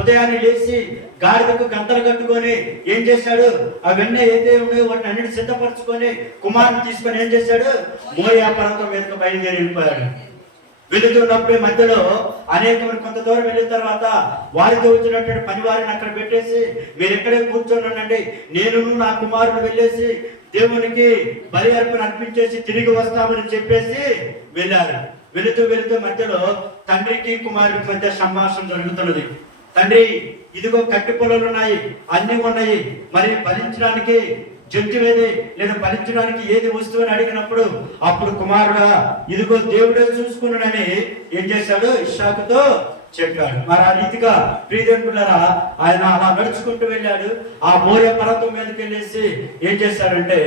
ఉదయాన్నే లేచి గాడిదకు గంతలు కట్టుకొని ఏం చేశాడు? అవన్నీ ఏదైతే ఉన్నాయో వాటిని అన్నిటి సిద్ధపరచుకొని కుమారుని తీసుకొని ఏం చేశాడు? మోరియా పర్వతం మీదకు బయలుదేరి వెళ్ళిపోయాడు. వెళుతున్నప్పుడే మధ్యలో అనేకమంది కొంత దూరం వెళ్ళిన తర్వాత వారితో వచ్చినటువంటి పని వారిని అక్కడ పెట్టేసి మీరు ఎక్కడే కూర్చోనండి, నేను నా కుమారుడు వెళ్ళేసి దేవునికి బలి అర్పణ అర్పించేసి తిరిగి వస్తామని చెప్పేసి వెళ్ళారు. వెళుతూ మధ్యలో తండ్రికి కుమారుడికి మధ్య సంభాషణ జరుగుతున్నది. తండ్రి ఇదిగో కట్టి పొలాలు ఉన్నాయి, అన్ని ఉన్నాయి, మరి ఫలించడానికి జంతు ఏది లేదా ఫలించడానికి ఏది వస్తువు అని అడిగినప్పుడు అప్పుడు కుమారుడా ఇదిగో దేవుడే చూసుకున్నాడని ఏం చేశాడు? ఇస్సాకుతో చెప్పాడు. మరి ఆ రీతిగా ప్రియదేవులారా ఆయన అలా నడుచుకుంటూ వెళ్ళాడు. ఆ మోరియా పర్వతం మీదకి వెళ్ళేసి ఏం చేశాడంటే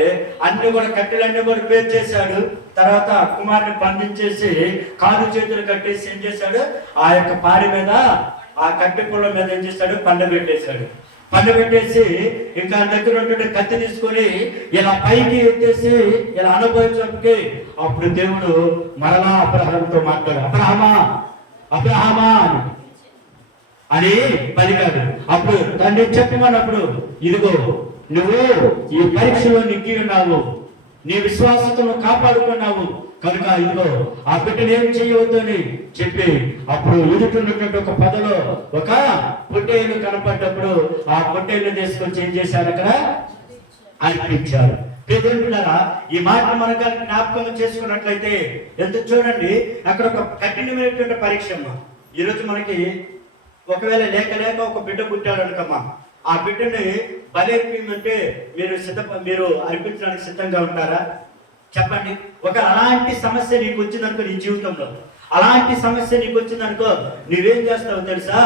కట్టెలన్నీ కూడా పేరు చేశాడు. తర్వాత కుమారుని బంధించేసి కాలు చేతులు కట్టేసి ఏం చేశాడు? ఆ యొక్క పారి మీద, ఆ కట్టె పొలం మీద ఏం చేశాడు? పండబెట్టేసి ఇంకా దగ్గర ఉంటుంటే కత్తి తీసుకొని ఇలా పైకి ఎత్తేసి ఇలా అనుభవించడానికి అప్పుడు దేవుడు మరలా అబ్రహాముతో మాట్లాడు. అబ్రహామా అని పలికాడు. అప్పుడు తండ్రి చెప్పమన్నప్పుడు ఇదిగో నువ్వు ఈ పరీక్షలో నెగ్గి ఉన్నావు, నీ విశ్వాసతను కాపాడుకున్నావు కనుక ఇదిగో ఆ బిడ్డను ఏం చేయవద్దు అని చెప్పి అప్పుడు ఎదుటిన్నటువంటి ఒక పొదలో ఒక పొట్టేలు కనపడ్డప్పుడు ఆ పొట్టేలు తీసుకొచ్చి ఏం చేశారు? అక్కడ అర్పించారు. ప్రియదేవులారా ఈ మాట మనకు జ్ఞాపకం చేసుకున్నట్లయితే ఎంత చూడండి, అక్కడ ఒక కఠినమైనటువంటి పరీక్ష అమ్మా. ఈరోజు మనకి ఒకవేళ లేక ఒక బిడ్డ పుట్టాడు అనుకమ్మా, ఆ బిడ్డని బలేర్పీయమంటే మీరు అర్పించడానికి సిద్ధంగా ఉంటారా? చెప్పండి. ఒక అలాంటి సమస్య నీకు వచ్చిందనుకో, నీ జీవితంలో అలాంటి సమస్య నీకు వచ్చిందనుకో, నువ్వేం చేస్తావు తెలుసా?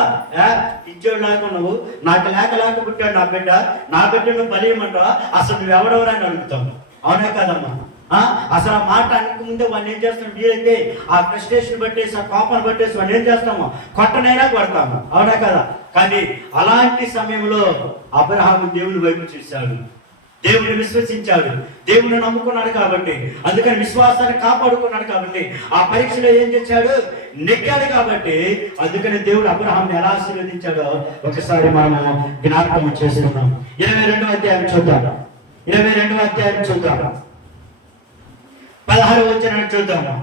ఇచ్చేవాడు లాగా నువ్వు, నాకు లేక పుట్టాడు నా బిడ్డను బలియమంటావా? అసలు నువ్వు ఎవడెవరని అడుగుతావు. అవునా కాదమ్మా? అసలు ఆ మాట అనుకుంటే వాడిని ఏం చేస్తాం? వీలైతే ఆ ఫ్రస్ట్రేషన్ పట్టేసి, ఆ కోపాన్ని పట్టేసి వాడిని ఏం చేస్తాము? కొట్టనైనా కొడతాము. అవునా కదా? కానీ అలాంటి సమయంలో అబ్రహాము దేవుని వైపు చూశాడు, దేవుని విశ్వసించాడు, దేవుని నమ్ముకున్నాడు కాబట్టి, అందుకని విశ్వాసాన్ని కాపాడుకున్నాడు కాబట్టి ఆ పరీక్షలో ఏం చేశాడు? నెగ్గాడు కాబట్టి అందుకని దేవుడు అబ్రహాంని ఎలా ఆశీర్వదించాడో ఒకసారి మనము జ్ఞాపకం చేసుకుందాం. 22వ అధ్యాయం చూద్దాం. 22వ అధ్యాయం చూద్దాం. 16వ వచనం చూద్దాము.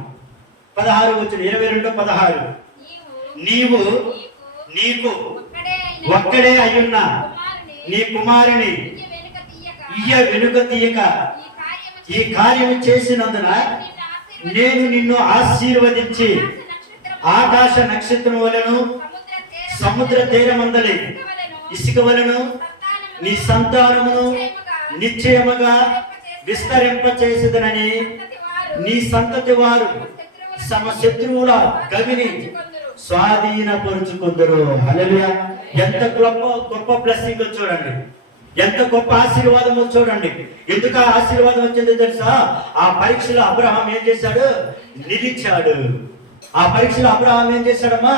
16వ వచనం 22:16. నీకు ఒక్కడే అయ్యున్న నీ కుమారుని వెనుక తీయక ఈ కార్యము చేసినందున నేను నిన్ను ఆశీర్వదించి ఆకాశ నక్షత్రం వలెను సముద్ర తీరమందలి ఇసుక వలెను నీ సంతానమును నిశ్చయముగా విస్తరింప చేసేదనని నీ సంతతి వారు సమ శత్రువుల గవిని స్వాధీనపరుచుకుందరు. హల్లెలూయా! ఎంత గొప్ప బ్లెస్సింగ్ చూడండి, ఎంత గొప్ప ఆశీర్వాదము చూడండి. ఎందుకు ఆ ఆశీర్వాదం వచ్చిందో తెలుసా? ఆ పరీక్షలో అబ్రహాం ఏం చేశాడు? నిలిచాడు. ఆ పరీక్షలో అబ్రహాం ఏం చేశాడమ్మా?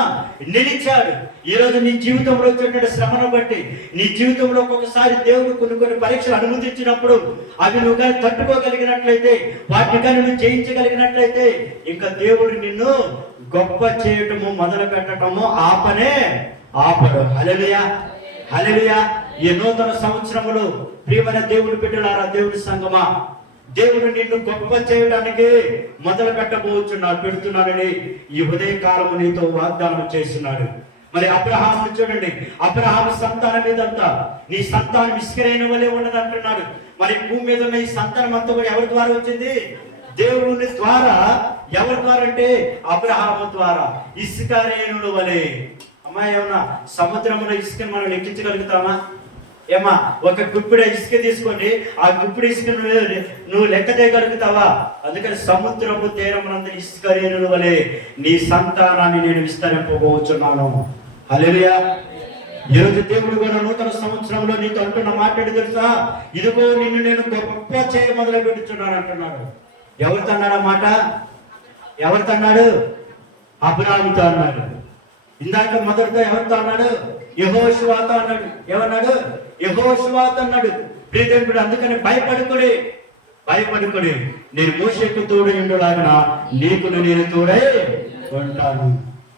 నిలిచాడు. ఈ రోజు నీ జీవితంలో వచ్చేటువంటి శ్రమను బట్టి, నీ జీవితంలో ఒక్కొక్కసారి దేవుడు కొన్ని పరీక్షలు అనుమతించినప్పుడు అవి నువ్వు కానీ తట్టుకోగలిగినట్లయితే, వాటిని కానీ నువ్వు జయించగలిగినట్లయితే, ఇంకా దేవుడు నిన్ను గొప్ప చేయటము మొదలు పెట్టటము ఆపడు. హల్లెలూయా! హల్లెలూయా! ఈ నూతన సంవత్సరములో ప్రియమైన దేవుడు బిడ్డలారా, దేవుడి సంగమా, దేవుడు నిన్ను గొప్ప చేయడానికి మొదలు పెడుతున్నానని ఈ ఉదయకాలము నీతో వాగ్దానం చేస్తున్నాడు. మరి అబ్రహాము చూడండి, అబ్రహాము సంతానం మీదంతా నీ సంతానం ఇసుకరైన వలె ఉండదు అంటున్నాడు. మరి భూమి మీద ఉన్న ఈ సంతానం అంతా కూడా ఎవరి ద్వారా వచ్చింది? దేవుని ద్వారా. ఎవరి ద్వారా అంటే అబ్రహాము ద్వారా. ఇసుక రేణుల వలె. అమ్మాయి, ఏమన్నా సముద్రంలో ఇసుకను మనం లెక్కించగలుగుతామా? ఏమా, ఒక గుప్పిడ ఇసుక తీసుకోండి, ఆ గుప్పిడి ఇసుక నువ్వు లెక్క చేయగలుగుతావా? అందుకని సముద్రపు తీరమునందు ఇసుక రేణుల వలె నీ సంతానాన్ని నేను విస్తరింపబోచున్నాను. హల్లెలూయా! ఈరోజు దేవుడు కూడా నూతన సంవత్సరంలో నీతో అంటున్న మాట్లాడి తెలుసా? ఇదిగో నిన్ను నేను గొప్ప చేయ మొదలు పెడుతున్నాను అంటున్నాడు. ఎవరితో అన్నాడు ఆ మాట? ఎవరితో అన్నాడు? అబ్రహాముతో అన్నాడు. ఇందాక మొదటితో ఎవరితో అన్నాడు? యెహోషువతో అన్నాడు. ఏమన్నాడు? యెహోషువతో అన్నాడు. ప్రియదేవుడు అందుకని భయపడుకుడి నేను మోషేకు తోడు ఉండులాగిన నీకు నేను తోడై ఉంటాను.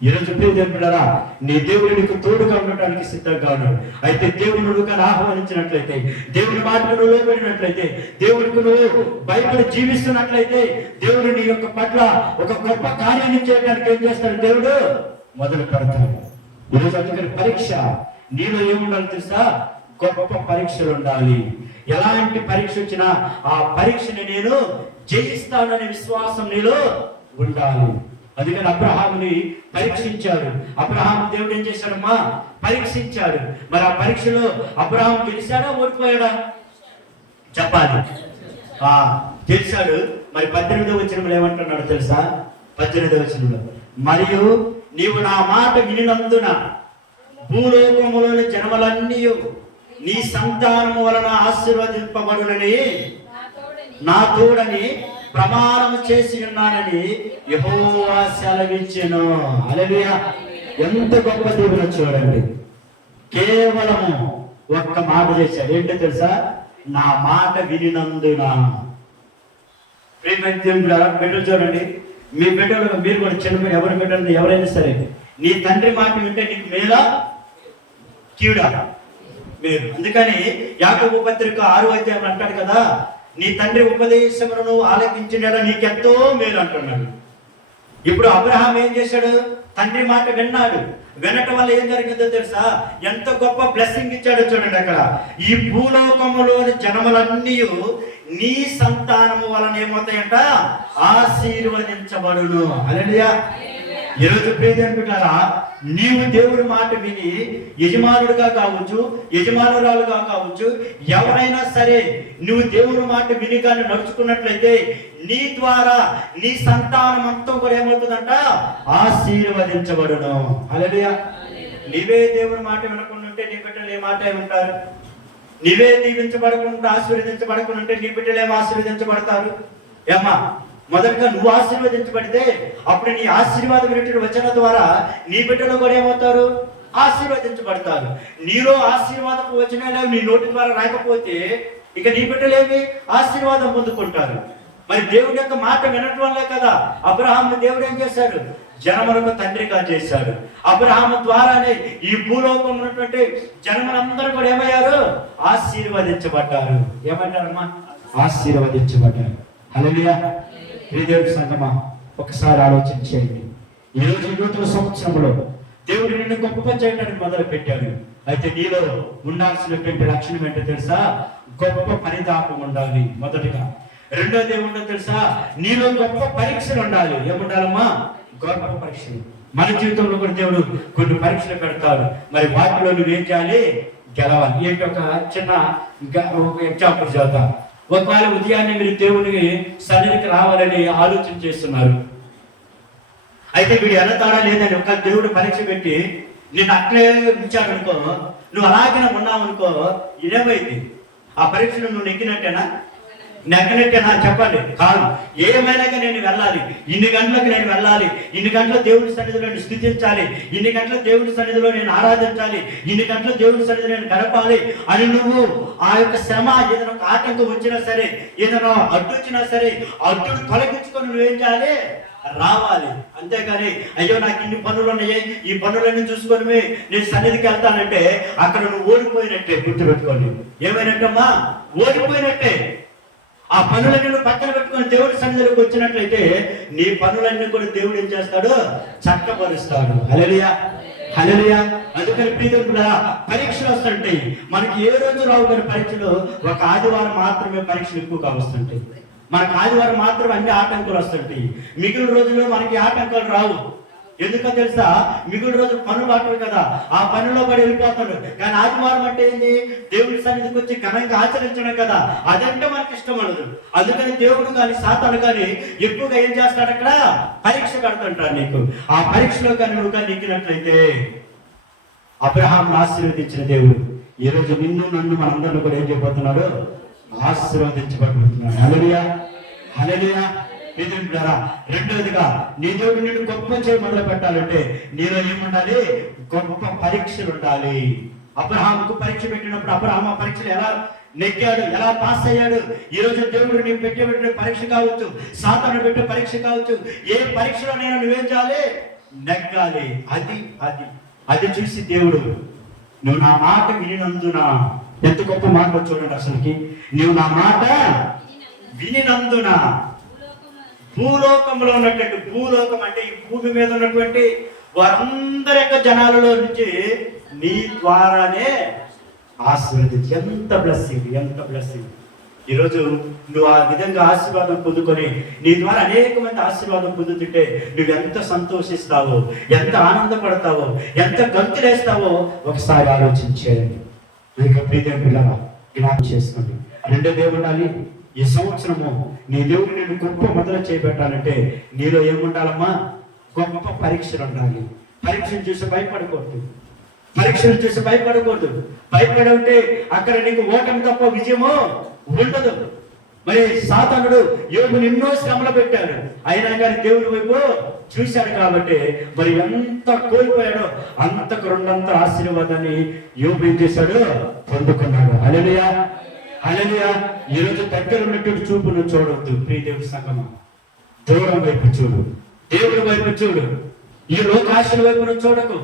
ఈరోజు ప్రియదేవుడా, నీ దేవుడు నీకు తోడుగా ఉండటానికి సిద్ధంగా ఉన్నాడు. అయితే దేవుడు నువ్వు ఆహ్వానించినట్లయితే, దేవుని మాటకు నువ్వు లోబడినట్లయితే, దేవుడికి నువ్వు భయపడి జీవిస్తున్నట్లయితే, దేవుడు నీ యొక్క పట్ల ఒక గొప్ప కార్యాన్ని చేయడానికి ఏం చేస్తాడు? దేవుడు మొదలు పెడతాడు. ఈరోజు అందుకని పరీక్ష నీలో ఏముండాలి తెలుసా? గొప్ప పరీక్షలు ఉండాలి. ఎలాంటి పరీక్ష వచ్చినా ఆ పరీక్షని నేను జయిస్తాననే విశ్వాసం నీలో ఉండాలి. అందుకని అబ్రహాముని పరీక్షించాడు. అబ్రహాం దేవుడు ఏం చేశాడమ్మా? పరీక్షించాడు. మరి ఆ పరీక్షలో అబ్రహాం గెలిచాడా ఓడిపోయాడా? చెప్పాలి. గెలిచాడు. మరి 18వ వచనంలో ఏమంటున్నాడు తెలుసా? 18వ వచనంలో, మరియు నీవు నా మాట వినినందున భూలోకములోని జనములన్నీ నీ సంతానము వలన ఆశీర్వదింపబడునని నా తోడని ప్రమాణం చేసి ఉన్నానని యెహోవా సెలవిచ్చెను. హల్లెలూయా! ఎంత గొప్ప దేవుడు చూడండి. కేవలము ఒక్క మాట చేశాడు. ఏంటో తెలుసా? నా మాట వినినందున. ప్రియమైన బిడ్డలు చూడండి, మీ బిడ్డలు మీరు కూడా చిన్న ఎవరి బిడ్డలు ఎవరైనా సరే, నీ తండ్రి మాట వింటే నీకు మేలా కీడా? మేలు. అందుకని యాకోబు పత్రిక 6వ అధ్యాయం అంటాడు కదా, నీ తండ్రి ఉపదేశమును ఆలకించినలా నీకెంతో మేలు అంటున్నాడు. ఇప్పుడు అబ్రహాం ఏం చేశాడు? తండ్రి మాట విన్నాడు. వినటం వల్ల ఏం జరిగిందో తెలుసా? ఎంత గొప్ప బ్లెస్సింగ్ ఇచ్చాడో చూడండి. అక్కడ ఈ భూలోకములోని జనములన్నీ నీ సంతానము వలన ఏమవుతాయంట? ఆశీర్వదించబడును. హల్లెలూయా! ఈరోజు ప్రియదేవులారా, నీవు దేవుడి మాట విని యజమానుడిగా కావచ్చు, యజమానురాలుగా కావచ్చు, ఎవరైనా సరే నువ్వు దేవుడి మాట విని కానీ నడుచుకున్నట్లయితే నీ ద్వారా నీ సంతానం అంతా కూడా ఏమవుతుందంట? ఆశీర్వదించబడును. హల్లెలూయా! నీవే దేవుడి మాట వినకుండా ఉంటే నీ బిడ్డలు ఏ మాట ఉంటారు? నీవే దీవించబడకుండా ఆశీర్వదించబడకుండా ఉంటే నీ బిడ్డలు ఏమో ఆశీర్వదించబడతారు? ఏమ్మా, మొదటగా నువ్వు ఆశీర్వదించబడితే అప్పుడు నీ ఆశీర్వాదం వచ్చిన ద్వారా నీ బిడ్డలు కూడా ఏమవుతారు? ఆశీర్వదించబడతారు. నీలో ఆశీర్వాదం వచ్చినా నీ నోటి ద్వారా రాకపోతే ఇక నీ బిడ్డలేమి ఆశీర్వాదం పొందుకుంటారు. మరి దేవుడి యొక్క మాట వినటం వల్లే కదా అబ్రహాంను దేవుడు ఏం చేశాడు? జనములకు తండ్రిగా చేశాడు. అబ్రహాము ద్వారానే ఈ భూలోకం ఉన్నటువంటి జనములందరూ కూడా ఏమయ్యారు? ఆశీర్వదించబడ్డారు. ఏమంటారమ్మా? ఆశీర్వదించబడ్డారు. హల్లెలూయా. ప్రియదేవుని సంగమా, ఒకసారి ఆలోచన చేయండి. ఈరోజు నూతన సంవత్సరంలో దేవుడు నిన్ను గొప్ప చేయడానికి మొదలు పెట్టాడు. అయితే నీలో ఉండాల్సినటువంటి లక్షణం ఏంటో తెలుసా? గొప్ప పరితాపం ఉండాలి మొదటిగా. రెండోది ఏముండో తెలుసా? నీలో గొప్ప పరీక్షలు ఉండాలి. ఏముండాలమ్మా? గొప్ప పరీక్షలు. మన జీవితంలో కూడా దేవుడు కొన్ని పరీక్షలు పెడతాడు. మరి వాటిలో నువ్వు ఏం చేయాలి? గెలవాలి. ఏంటి? ఒక చిన్న ఎగ్జాంపుల్ చేద్దాం. ఒకవేళ ఉదయాన్నే మీరు దేవునికి సన్నిధికి రావాలని ఆలోచన చేస్తున్నారు. అయితే వీడు వెళ్తాడా లేదని ఒక దేవుడు పరీక్ష పెట్టి నిన్ను అట్లే ఉంచాడు అనుకో, నువ్వు అలాగే ఉన్నావు అనుకో, ఇదేమైంది? ఆ పరీక్షను నువ్వు నెగ్గినట్టేనా? నెగ్గనట్టేనా? చెప్పండి. కాదు. ఏమైనా నేను వెళ్ళాలి, ఇన్ని గంటలకు నేను వెళ్ళాలి, ఇన్ని గంటల దేవుడి సన్నిధిలో నేను స్థుతించాలి, ఇన్ని గంటల దేవుడి సన్నిధిలో నేను ఆరాధించాలి, ఇన్ని గంటల దేవుడి సన్నిధిలో నేను గడపాలి అని నువ్వు ఆ యొక్క శ్రమ ఏదైనా ఒక ఆటంకం వచ్చినా సరే, ఏదైనా అడ్డు వచ్చినా సరే, అడ్డును తొలగించుకొని నువ్వేం చేయాలి? రావాలి. అంతేగాని అయ్యో నాకు ఇన్ని పనులు ఉన్నాయి, ఈ పనులన్నీ చూసుకొని నేను సన్నిధికి వెళ్తానంటే అక్కడ నువ్వు ఓడిపోయినట్టే. గుర్తుపెట్టుకోండి. ఏమైనట్టమ్మా? ఓడిపోయినట్టే. ఆ పనులన్నీ నువ్వు పక్కన పెట్టుకొని దేవుడి సన్నిధిలోకి వచ్చినట్లయితే నీ పనులన్నీ కూడా దేవుడు ఏం చేస్తాడు? చక్కపరుస్తాడు. హల్లెలూయా, హల్లెలూయా. అందుకని ప్రియదేవుడా, పరీక్షలు వస్తుంటాయి. మనకి ఏ రోజు రావు కానీ పరీక్షలు. ఒక ఆదివారం మాత్రమే పరీక్షలు ఎక్కువగా వస్తుంటాయి. మనకు ఆదివారం మాత్రం అన్ని ఆటంకాలు వస్తుంటాయి. మిగిలిన రోజుల్లో మనకి ఆటంకాలు రావు. ఎందుకో తెలుసా? మిగిలిన రోజు పనులు ఆటలు కదా, ఆ పనుల్లో కూడా వెళ్ళిపోతాడు. కానీ ఆదివారం అంటే ఏంది? దేవుడి సన్నిధికి వచ్చి ఘనంగా ఆచరించడం కదా, అదంటే మనకి ఇష్టం ఉండదు. అందుకని దేవుడు కానీ సాతాను కానీ ఎక్కువగా ఏం చేస్తాడు? అక్కడ పరీక్ష కడుతుంటాడు నీకు. ఆ పరీక్షలో కానీ నువ్వు కానీ నెగ్గినట్లయితే అబ్రహాంను ఆశీర్వదించిన దేవుడు ఈరోజు నిన్ను నన్ను మనందరిని కూడా ఏం చేయబోతున్నాడు? ఆశీర్వదించబడుతున్నాడు. హల్లెలూయా, హల్లెలూయా. రెండోదిగా నీ దేవుడు నిన్ను గొప్ప చేయ మొదలు పెట్టాలంటే నీలో ఏముండాలి? గొప్ప పరీక్షలు ఉండాలి. అబ్రహాముకు పరీక్ష పెట్టినప్పుడు అబ్రహాము ఆ పరీక్షలు ఎలా నెగ్గాడు, ఎలా పాస్ అయ్యాడు? ఈ రోజు దేవుడు నీవు పెట్టే పరీక్ష కావచ్చు, సాతాను పెట్టే పరీక్ష కావచ్చు, ఏ పరీక్షలో నేను నువ్వేం చేయాలి? నెగ్గాలి. అది అది అది చూసి దేవుడు నువ్వు నా మాట వినినందున, ఎంత గొప్ప మాట చూడండి అసలుకి. నువ్వు నా మాట వినినందున, భూలోకంలో ఉన్నటువంటి, భూలోకం అంటే ఈ భూమి మీద ఉన్నటువంటి వారందరి యొక్క జనాలలో నుంచి నీ ద్వారానే ఆశీర్వదించి. ఎంత బ్లెస్సింగ్, ఎంత బ్లెస్సింగ్. ఈరోజు నువ్వు ఆ విధంగా ఆశీర్వాదం పొందుకొని నీ ద్వారా అనేక మంది ఆశీర్వాదం పొందుతుంటే నువ్వు ఎంత సంతోషిస్తావో, ఎంత ఆనందపడతావో, ఎంత గంతులేస్తావో ఒకసారి ఆలోచించేయండి. ఇక ప్రియమైన పిల్లల జ్ఞాపకం చేసుకోండి. రెండోది ఏముండాలి? ఈ సంవత్సరము నీ దేవుడు నిన్ను గొప్ప మొదలు చేపెట్టాలంటే నీలో ఏముండాలమ్మా? గొప్ప పరీక్షలు ఉండాలి. పరీక్షను చూసి భయపడకూడదు. పరీక్షలు చూసి భయపడకూడదు. భయపడంటే అక్కడ నీకు ఓటమి తప్ప విజయము ఉండదు. మరి సాతానుడు యోబుని ఎన్నో శ్రమలు పెట్టాడు, అయినా కానీ దేవుని వైపు చూశాడు కాబట్టి మరి ఎంత కోల్పోయాడో అంతకు రెండంత ఆశీర్వాదాన్ని యోబు ఏం చేశాడు? పొందుకున్నాడు. హల్లెలూయా, హల్లెలూయా. ఈరోజు దగ్గర ఉన్నటువంటి చూపును చూడవద్దు. ప్రియ దేవుడి సంగమా, దూరం వైపు చూడు, దేవుడి వైపు చూడు. ఈ లోక ఆశల వైపు చూడకు.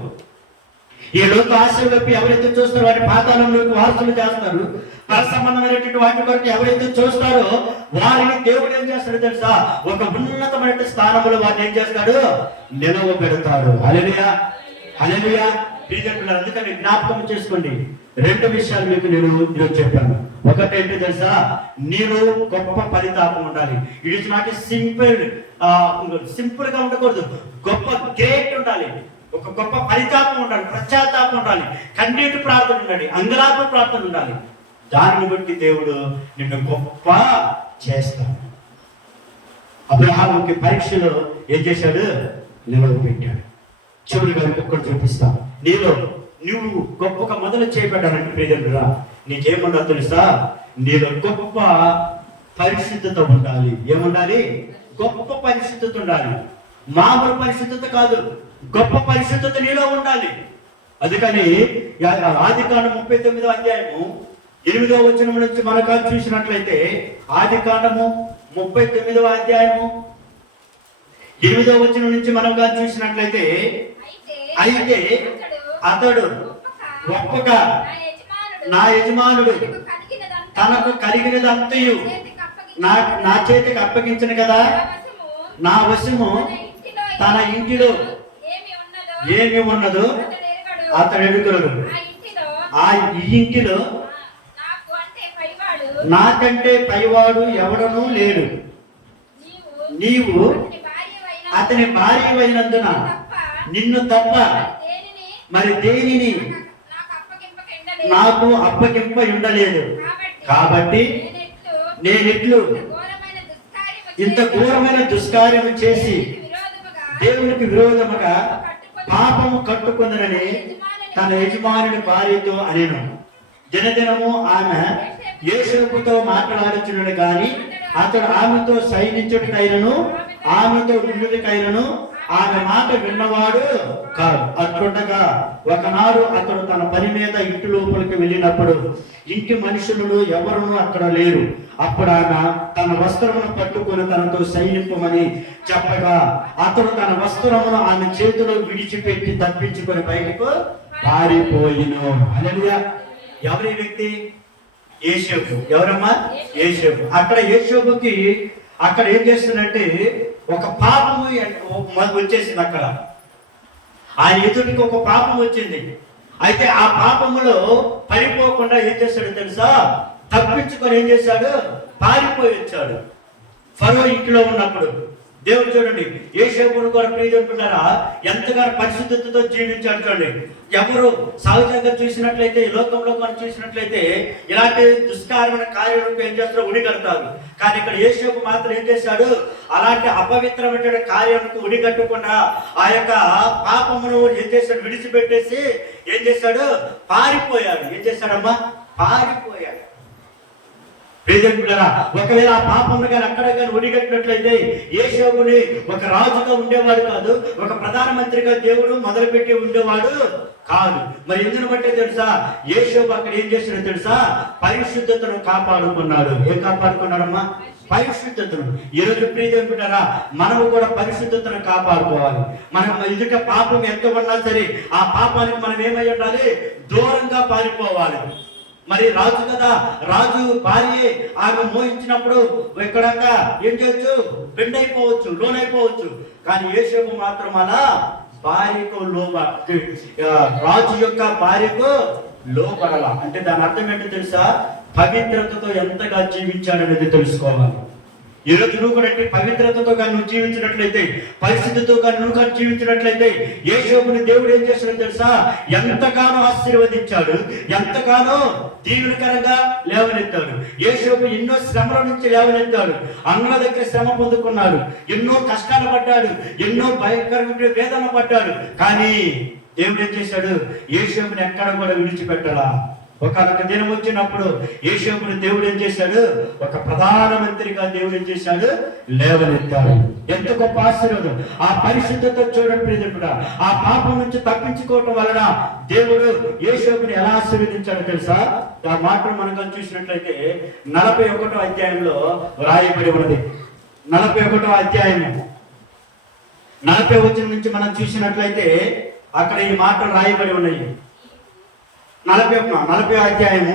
ఈ లోక ఆశల వైపు ఎవరైతే చూస్తారో వారి పాతాళంలోకి వారసులు చేస్తారు. పర సంబంధమైనటువంటి వాటి కొరకు ఎవరైతే చూస్తారో వారిని దేవుడు ఏం చేస్తాడు తెలుసా? ఒక ఉన్నతమైన స్థానంలో వారిని ఏం చేస్తాడు? నిలవబెడతాడు. హల్లెలూయా, హల్లెలూయా. ప్రియజనులారా, అందుకని జ్ఞాపకం చేసుకోండి. రెండు విషయాలు మీకు నేను చెప్పాను. ఒకటేంటి తెలుసా? నీలో గొప్ప పరితాపం ఉండాలి. ఇట్ ఇస్ నాట్ సింపుల్ గా ఉండకూడదు. గొప్ప గ్రేట్ ఉండాలి. ఒక గొప్ప పరితాపం ఉండాలి, పశ్చాత్తాపం ఉండాలి, కన్నీటి ప్రార్థన ఉండాలి, అంగలాప ప్రార్థన ఉండాలి. దాన్ని బట్టి దేవుడు నిన్ను గొప్ప చేస్తాడు. అబ్రహాముకి పరీక్షలో ఏం చేశాడు? నిలవబెట్టాడు. చివరిగా ఇంకొకటి చూపిస్తా. నీలో నువ్వు గొప్పగా మొదలు చేయబడ్డానంటే ప్రియజనుడా నీకేమన్నా తెలుసా? నీలో గొప్ప పరిశుద్ధత ఉండాలి. ఏముండాలి? గొప్ప పరిశుద్ధత ఉండాలి. మామూలు పరిశుద్ధత కాదు, గొప్ప పరిశుద్ధత నీలో ఉండాలి. అందుకని ఆదికాండం 39వ అధ్యాయము 8వ వచనం నుంచి మనకు చూసినట్లయితే ఆదికాండము 39వ అధ్యాయము 8వ వచనం నుంచి మనం కానీ చూసినట్లయితే, అయితే అతడు ఒప్పక నా యజమానుడు తనకు కలిగినదంతయు నా చేతికి అప్పగించిన కదా, నా వశము తన ఇంటిలో ఏమి ఉన్నదో అతడు ఎరుగుడు. ఆ ఇంటిలో నాకంటే పైవాడు ఎవడనూ లేడు. నీవు అతని భార్య అయినందున నిన్ను తప్ప మరి దేనిని నాకు అప్పగింప ఉండలేదు. కాబట్టి నేనెట్లు ఇంత ఘోరమైన దుష్కార్యము చేసి దేవునికి విరోధముగా పాపము కట్టుకున్నదని తన యజమానుని భార్యతో అనేను. దినదినము ఆమె యోసేపుతో మాట్లాడుచున్నాడు కానీ అతడు ఆమెతో సైనించుడికైనను ఆమెతో ఉండుడికైనను ఆమె మాట విన్నవాడు కాదు. అట్లుండగా ఒకనాడు అతడు తన పని మీద ఇంటి లోపలికి వెళ్ళినప్పుడు ఇంటి మనుషులు ఎవరునూ అక్కడ లేరు. అప్పుడు ఆమె తన వస్త్రమును పట్టుకుని తనతో సైనింపమని చెప్పగా అతడు తన వస్త్రమును ఆమె చేతిలో విడిచిపెట్టి తప్పించుకొని బయటకు పారిపోయిను. హల్లెలూయా. ఎవరి వ్యక్తి? యోసేపు. ఎవరమ్మా? యోసేపు. అక్కడ యోసేపుకి అక్కడ ఏం చేస్తుందంటే ఒక పాపము వచ్చేసింది. అక్కడ ఆయన ఎదుటికి ఒక పాపం వచ్చింది. అయితే ఆ పాపములో పడిపోకుండా ఏం చేశాడు తెలుసా? తప్పించుకొని ఏం చేశాడు? పారిపోయి వచ్చాడు. ఫరో ఇంట్లో ఉన్నప్పుడు దేవుడు చూడండి, యోసేపును కూడా ప్రియజనుకున్నారా ఎంతగానో పరిశుద్ధతతో జీవించాడు. చూడండి, ఎవరు సహజంగా చూసినట్లయితే లోకంలో మనం చూసినట్లయితే ఇలాంటి దుష్కారమైన కార్యాలకు ఏం చేస్తారో ఉడిగడతారు. కానీ ఇక్కడ యోసేపు మాత్రం ఏం చేశాడు? అలాంటి అపవిత్రమైన కార్యాలకు ఉడిగట్టకుండా ఆ యొక్క పాపమును ఏం చేశాడు? విడిచిపెట్టేసి ఏం చేశాడు? పారిపోయాడు. ఏం చేశాడమ్మా? పారిపోయాడు. ఒకవేళ ఆ పాపమును కానీ అక్కడ కానీ ఒడిగట్టినట్లయితే యోసేపుని ఒక రాజుగా ఉండేవాడు కాదు, ఒక ప్రధానమంత్రిగా దేవుడు మొదలుపెట్టి ఉండేవాడు కాదు. మరి ఎందుకు బట్టే తెలుసా? యోసేపు అక్కడ ఏం చేశాడో తెలుసా? పరిశుద్ధతను కాపాడుకున్నాడు. ఏం కాపాడుకున్నాడమ్మా? పరిశుద్ధతను. ఈరోజు ప్రియజనుకుంటారా మనము కూడా పరిశుద్ధతను కాపాడుకోవాలి. మనం ఎదుట పాపం ఎంత ఉన్నా సరే ఆ పాపానికి మనం ఏమై ఉండాలి? దూరంగా పారిపోవాలి. మరి రాజు కదా, రాజు భార్య ఆమె మోహించినప్పుడు ఎక్కడాక ఏం చేయొచ్చు? బెండ్ అయిపోవచ్చు, లోనైపోవచ్చు. కానీ యోసేపు మాత్రం అలా భార్యకు రాజు యొక్క భార్యకు లోపడాల. అంటే దాని అర్థం ఏంటో తెలుసా? పవిత్రతతో ఎంతగా జీవించాడనేది తెలుసుకోవాలి. ఈరోజు నువ్వు కూడా పవిత్రతతో కానీ నువ్వు జీవించినట్లయితే, పరిస్థితితో కానీ నువ్వు కానీ జీవించినట్లయితే యోసేపుని దేవుడు ఏం చేస్తాడో తెలుసా? ఎంతగానో ఆశీర్వదించాడు, ఎంతగానో దీవెనకరంగా లేవనెత్తాడు. యోసేపు ఎన్నో శ్రమల నుంచి లేవనెత్తాడు. అన్నల దగ్గర శ్రమ పొందుకున్నాడు, ఎన్నో కష్టాలు పడ్డాడు, ఎన్నో భయంకరమైన వేదన పడ్డాడు. కానీ దేవుడు ఏం చేశాడు? యోసేపుని ఎక్కడ కూడా విడిచిపెట్టాలా. ఒక దినం వచ్చినప్పుడు యోసేపుని దేవుడు ఏం చేశాడు? ఒక ప్రధానమంత్రిగా దేవుడు ఏం చేశాడు? లేవనెత్తాడు. ఎంత గొప్ప ఆశీర్వాదం! ఆ పరిశుద్ధత చూడండి. ఆ పాపం నుంచి తప్పించుకోవటం వలన దేవుడు యోసేపుని ఎలా ఆశీర్వదించాడో తెలుసా? ఆ మాటను మనం చూసినట్లయితే 41వ అధ్యాయంలో రాయబడి ఉన్నది. 41వ అధ్యాయము 40వ వచనం నుంచి మనం చూసినట్లయితే అక్కడ ఈ మాటలు రాయబడి ఉన్నాయి. 41వ అధ్యాయము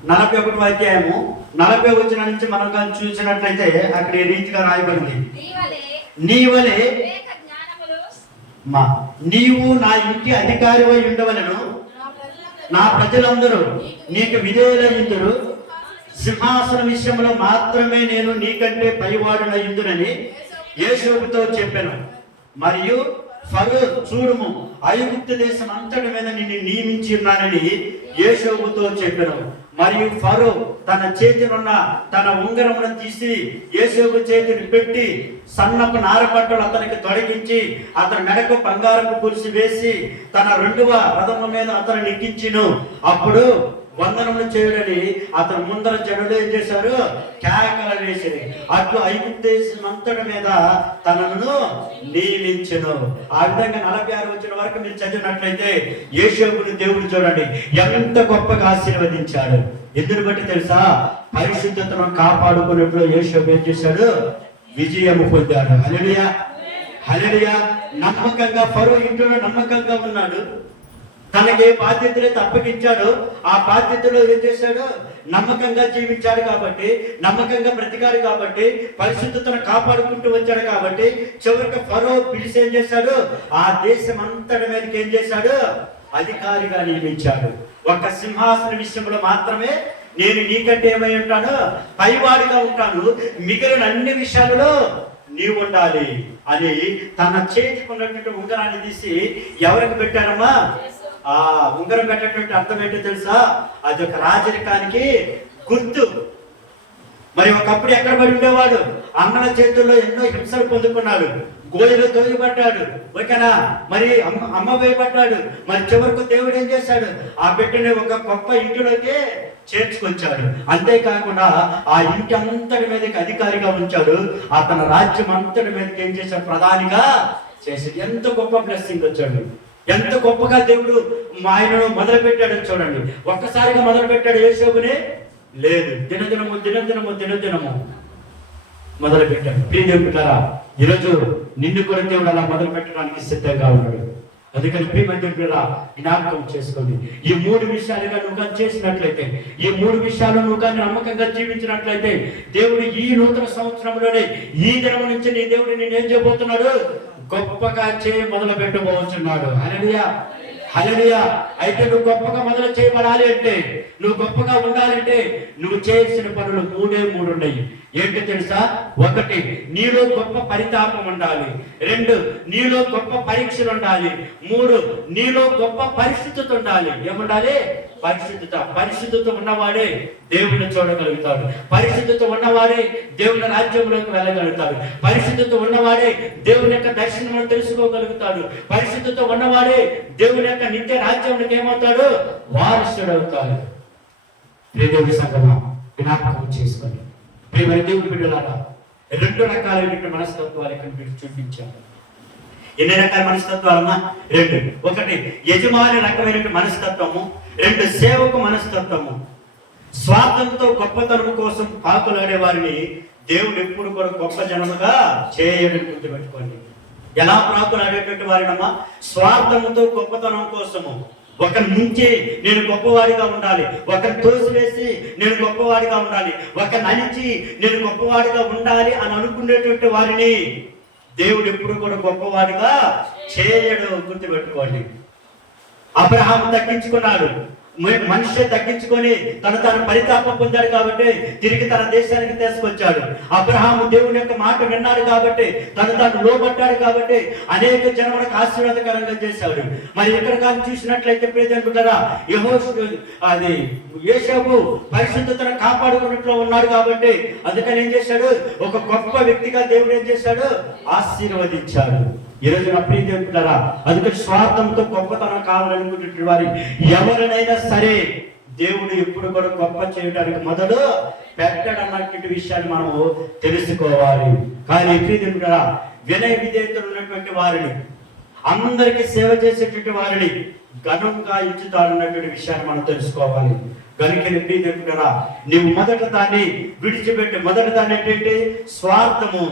40వ వచనం నుంచి మనం కానీ చూసినట్లయితే అక్కడ ఈ రీతిగా రాయబడింది. నీవు నా ఇంటి అధికారివై ఉండవలను, నా ప్రజలందరూ నీకు విధేయులయ్యుందురు. సింహాసన విషయంలో మాత్రమే నేను నీకంటే పైవాడునయ్యుందునని యోసేపుతో చెప్పాను. మరియు ఫరో చూడుము, ఐగుప్తు దేశం అంతటి మీద నిన్ను నియమించి ఉన్నానని యోసేపుతో చెప్పాను. మరియు ఫరో తన చేతినున్న తన ఉంగరమును తీసి యోసేపు చేతిని పెట్టి సన్నపు నారబట్టలు అతనికి తొలగించి అతని మెడకు బంగారపు పులిసి వేసి తన 2వ రథము మీద అతను ఎక్కించిను. అప్పుడు వందనములు చేయడని అతను ముందర జనులు ఏం చేశారు? కేకలు వేసేది. అట్లు ఐగుప్తు దేశం అంతటి మీద తనను నియమించెను. ఆ విధంగా 46 వచ్చిన వరకు మీరు చదివినట్లయితే యోసేపుని దేవుడు చూడండి ఎంత గొప్పగా ఆశీర్వదించాడు. ఎందుకు బట్టి తెలుసా? పరిశుద్ధతను కాపాడుకున్నప్పుడు యోసేపు ఏం చేశాడు? విజయము పొందాడు. హల్లెలూయా, హల్లెలూయా. నమ్మకంగా ఫరో ఇంట్లో నమ్మకంగా ఉన్నాడు. తనకి ఏ బాధ్యతలైతే అప్పగించాడో ఆ బాధ్యతలో ఏం చేశాడు? నమ్మకంగా జీవించాడు కాబట్టి, నమ్మకంగా బ్రతికాడు కాబట్టి, పరిశుద్ధతను కాపాడుకుంటూ వచ్చాడు కాబట్టి, చివరికి ఫరో పిలిచి ఏం చేశాడు? ఆ దేశం అంతటి మీదకి ఏం చేశాడు? అధికారిగా నియమించాడు. ఒక సింహాసన విషయంలో మాత్రమే నేను నీకంటే ఏమై ఉంటాను? పైవాడిగా ఉంటాను, మిగిలిన అన్ని విషయాలలో నీవు ఉండాలి అని తన చేతికున్నటువంటి ఉంగరాన్ని తీసి ఎవరికి పెట్టారమ్మా? ఆ ఉంగరం పెట్టేటువంటి అర్థం ఏంటో తెలుసా? అది ఒక రాజరికానికి గుర్తు. మరి ఒకప్పుడు ఎక్కడ పడి ఉండేవాడు? అన్నల చేతుల్లో ఎన్నో హింసలు పొందుకున్నాడు, గోయలు తొలగిపడ్డాడు, ఓకేనా? మరి అమ్మ వేయబడ్డాడు. మరి చివరకు దేవుడు ఏం చేశాడు? ఆ బిడ్డని ఒక గొప్ప ఇంటిలోకే చేర్చుకొచ్చాడు. అంతేకాకుండా ఆ ఇంటి అంతటి మీదకి అధికారిగా ఉంచాడు. అతని రాజ్యం అంతటి మీదకి ఏం చేశాడు? ప్రధానిగా చేశాడు. ఎంత గొప్ప బ్లెస్సింగ్ వచ్చాడు, ఎంత గొప్పగా దేవుడు ఆయనను మొదలు పెట్టాడు చూడండి. ఒక్కసారిగా మొదలు పెట్టాడు యేషోబునే లేదు, దినదినము దినదినము దినదినము మొదలు పెట్టాడు. ప్రియదేవులారా, ఈరోజు నిన్ను కూడా దేవుడు అలా మొదలు పెట్టడానికి సిద్ధంగా ఉన్నాడు. అందుకని ప్రియదేవులారా, జ్ఞాపకం చేసుకోండి. ఈ 3 విషయాలుగా నువ్వు కానీ చేసినట్లయితే, ఈ 3 విషయాలు నువ్వు కానీ నమ్మకంగా జీవించినట్లయితే, దేవుడు ఈ నూతన సంవత్సరంలోనే ఈ దినం నుంచి నీ దేవుడు నేను ఏం చేయబోతున్నాడు? గొప్పగా మొదలు పెట్టబోతున్నాడు. హల్లెలూయా, హల్లెలూయా. అయితే నువ్వు గొప్పగా మొదలు చేయబడాలి అంటే, నువ్వు గొప్పగా ఉండాలంటే, నువ్వు చేయాల్సిన పనులు 3 ఉన్నాయి. ఏంటో తెలుసా? 1, నీలో గొప్ప పరితాపం ఉండాలి. 2, నీలో గొప్ప పరీక్షలు ఉండాలి. 3, నీలో గొప్ప పరిశుద్ధత ఉండాలి. ఏముండాలి? పరిశుద్ధత. పరిశుద్ధత ఉన్నవాడే దేవుడిని చూడగలుగుతాడు. పరిశుద్ధత ఉన్నవాడే దేవుని రాజ్యంలోకి వెళ్ళగలుగుతాడు. పరిశుద్ధత ఉన్నవాడే దేవుని యొక్క దర్శనం తెలుసుకోగలుగుతాడు. పరిశుద్ధత ఉన్నవాడే దేవుని యొక్క నిత్య రాజ్యానికి ఏమవుతాడు? వారసుడు అవుతాడు. ప్రియదేవుడి సంగమా, జ్ఞాపకం చేసుకోండి. ప్రియమైన దేవుడి బిడ్డలారా, 2 రకాలైన మనస్తత్వాలు ఇక్కడ మీరు చూపించారు. ఎన్ని రకాల మనస్తత్వాలమ్మా? 2. 1 యజమాని రకమైన మనస్తత్వము, 2 సేవకు మనస్తత్వము. స్వార్థంతో గొప్పతనం కోసం పాకులాడే వారిని దేవుడు ఎప్పుడు కూడా గొప్ప జనముగా చేయడం గుర్తుపెట్టుకోండి. ఎలా పాకులాడేటువంటి వారినమ్మా? స్వార్థంతో గొప్పతనం కోసము. ఒకరి నుంచి నేను గొప్పవాడిగా ఉండాలి, ఒకరిని తోసివేసి నేను గొప్పవాడిగా ఉండాలి, ఒకరిని అణిచి నేను గొప్పవాడిగా ఉండాలి అని అనుకునేటువంటి వారిని దేవుడు ఎప్పుడు కూడా గొప్పవాడిగా చేయడు. గుర్తుపెట్టుకోండి. అబ్రహాము తగ్గించుకున్నాడు, మనిషి తగ్గించుకొని తాను పరితాపం పొందాడు కాబట్టి తిరిగి తన దేశానికి తీసుకొచ్చాడు. అబ్రహాము దేవుని యొక్క మాట విన్నాడు కాబట్టి తాను లోబడ్డాడు కాబట్టి అనేక జనములకు ఆశీర్వాదకరంగా చేశాడు. మరి ఇక్కడ కానీ చూసినట్లయితే ప్రియదేవులారా, యేషోబు పరిశుద్ధతను కాపాడుకున్నట్లు ఉన్నాడు కాబట్టి అందుకని ఏం చేశాడు? ఒక గొప్ప వ్యక్తిగా దేవుడు ఏం చేశాడు? ఆశీర్వదించాడు. ఈరోజు నా ప్రియదేవులారా, అందుకని స్వార్థంతో గొప్పతనం కావాలనుకునే వారి ఎవరినైనా సరే దేవుడు ఎప్పుడు కూడా గొప్ప చేయడానికి మొదలు పెట్టడన్నటువంటి విషయాన్ని మనము తెలుసుకోవాలి. కానీ ప్రియదేవులారా, వినయ విధేయతలు ఉన్నటువంటి వారిని, అందరికీ సేవ చేసేటువంటి వారిని ఘనంగా ఇచ్చుతాడన్నటువంటి విషయాన్ని మనం తెలుసుకోవాలి. కనుక ప్రియదేవులారా, నీవు మొదట దాన్ని విడిచిపెట్టి, మొదట దాన్ని ఏంటంటే స్వార్థము.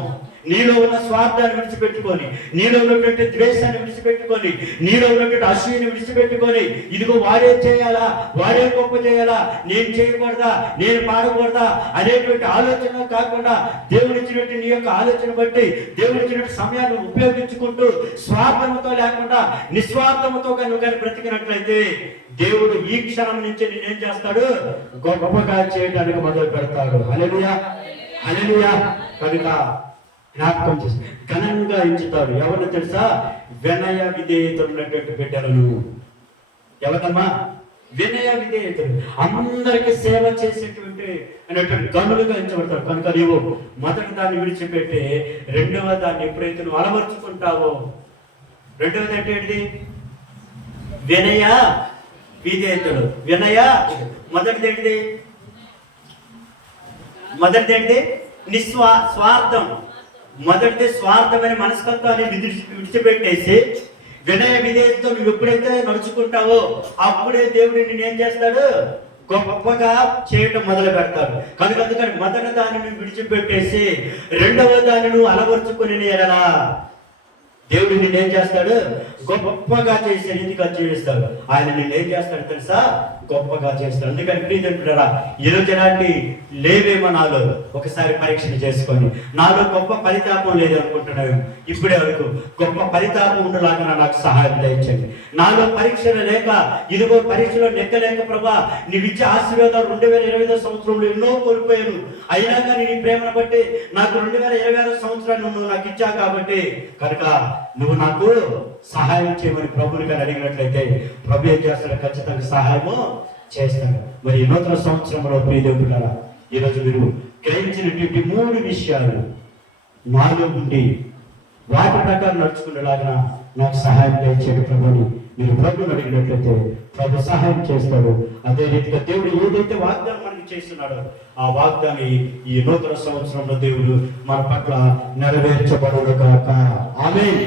నీలో ఉన్న స్వార్థాన్ని విడిచిపెట్టుకొని, నీలో ఉన్నటువంటి ద్వేషాన్ని విడిచిపెట్టుకొని, నీలో ఉన్నటువంటి అసూయని విడిచిపెట్టుకొని, ఇదిగో వాడే చేయాలా, వాడే గొప్ప చేయాలా, నేను చేయకూడదా, నేను పాడకూడదా అనేటువంటి ఆలోచన కాకుండా దేవుడిచ్చినట్టు నీ యొక్క ఆలోచన బట్టి దేవుడిచ్చినట్టు సమయాన్ని ఉపయోగించుకుంటూ స్వార్థంతో లేకుండా నిస్వార్థంతో కనుక బ్రతికినట్లయితే దేవుడు ఈ క్షణం నుంచి నేనేం చేస్తాడు? గొప్పగా చేయడానికి మొదలు పెడతాడు. హల్లెలూయా, హల్లెలూయా. కనుక జ్ఞాపకం చేసి ఘనంగా ఎంచుతాడు. ఎవరిని తెలుసా? వినయ విధేయత ఉన్నటువంటి బిడ్డలను. ఎవరమ్మా? వినయ విధేయతలు, అందరికి సేవ చేసేటువంటి అనేటువంటి గనులుగా ఎంచబడతాడు. కనుక నీవు మొదటి దాన్ని విడిచిపెట్టి 2వ దాన్ని ఎప్పుడైతే నువ్వు అలవర్చుకుంటావో, 2వది ఏంటి? వినయ విధేయతలు. వినయ మొదటిది ఏంటిది? స్వార్థం. మొదటిది స్వార్థమైన మనస్తత్వాన్ని విడిచిపెట్టేసి వినయ విధేయతతో నువ్వు ఎప్పుడైతే నడుచుకుంటావో అప్పుడే దేవుడు నిన్ను ఏం చేస్తాడు? గొప్పగా చేయటం మొదలు పెడతారు. కనుక అందుకని మొదటి దానిని విడిచిపెట్టేసి రెండవ దానిని అలవరుచుకుని ఎడలా దేవుడు నిన్నేం చేస్తాడు? గొప్పగా చేసే రీతిగా జీవిస్తాడు. ఆయన నిన్నేం చేస్తాడు తెలుసా? గొప్పగా చేస్తాడు. అందుకని ప్రియజనులారా, ఈరోజు ఎలాంటి లేవేమో నాలో ఒకసారి పరీక్షణ చేసుకొని, నాలో గొప్ప పరితాపం లేదు అనుకుంటున్నాను. ఇప్పుడే వరకు గొప్ప పరితాపం ఉండలాగా నాకు సహాయం దయచండి. నాలో పరీక్షలు లేక, ఇదిగో పరీక్షలో నెక్కలేక ప్రభా, నీవిచ్చే ఆశీర్వాదాలు 2025 సంవత్సరంలో ఎన్నో కోల్పోయాను. అయినా కానీ నీ ప్రేమను బట్టి నాకు 2026 సంవత్సరాలు నువ్వు నాకు ఇచ్చా కాబట్టి కనుక నువ్వు నాకు సహాయం చేయమని ప్రభుని గారు అడిగినట్లయితే ప్రభు ఏం చేస్తాడు? ఖచ్చితంగా సహాయము చేస్తాడు. మరి ఈ నూతన సంవత్సరంలో ప్రియదేవులారా, ఈరోజు మీరు గ్రహించినటువంటి 3 విషయాలు నాలో ఉండి వాటి ప్రకారం నడుచుకునేలాగా నాకు సహాయం చేయండి ప్రభుని మీరు ప్రభుని అడిగినట్లయితే ప్రభు సహాయం చేస్తాడు. అదే రీతిగా దేవుడు ఏదైతే వాగ్దానం మనకి చేస్తున్నాడో ఆ వాగ్దాన్ని ఈ నూతన సంవత్సరంలో దేవుడు మన పట్ల నెరవేర్చబడును గాక. ఆమేన్.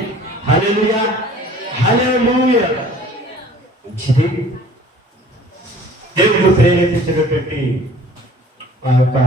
హల్లెలూయా, హల్లెలూయా. మంచిది. దేవుడు ప్రేరేపించినటువంటి ఆ యొక్క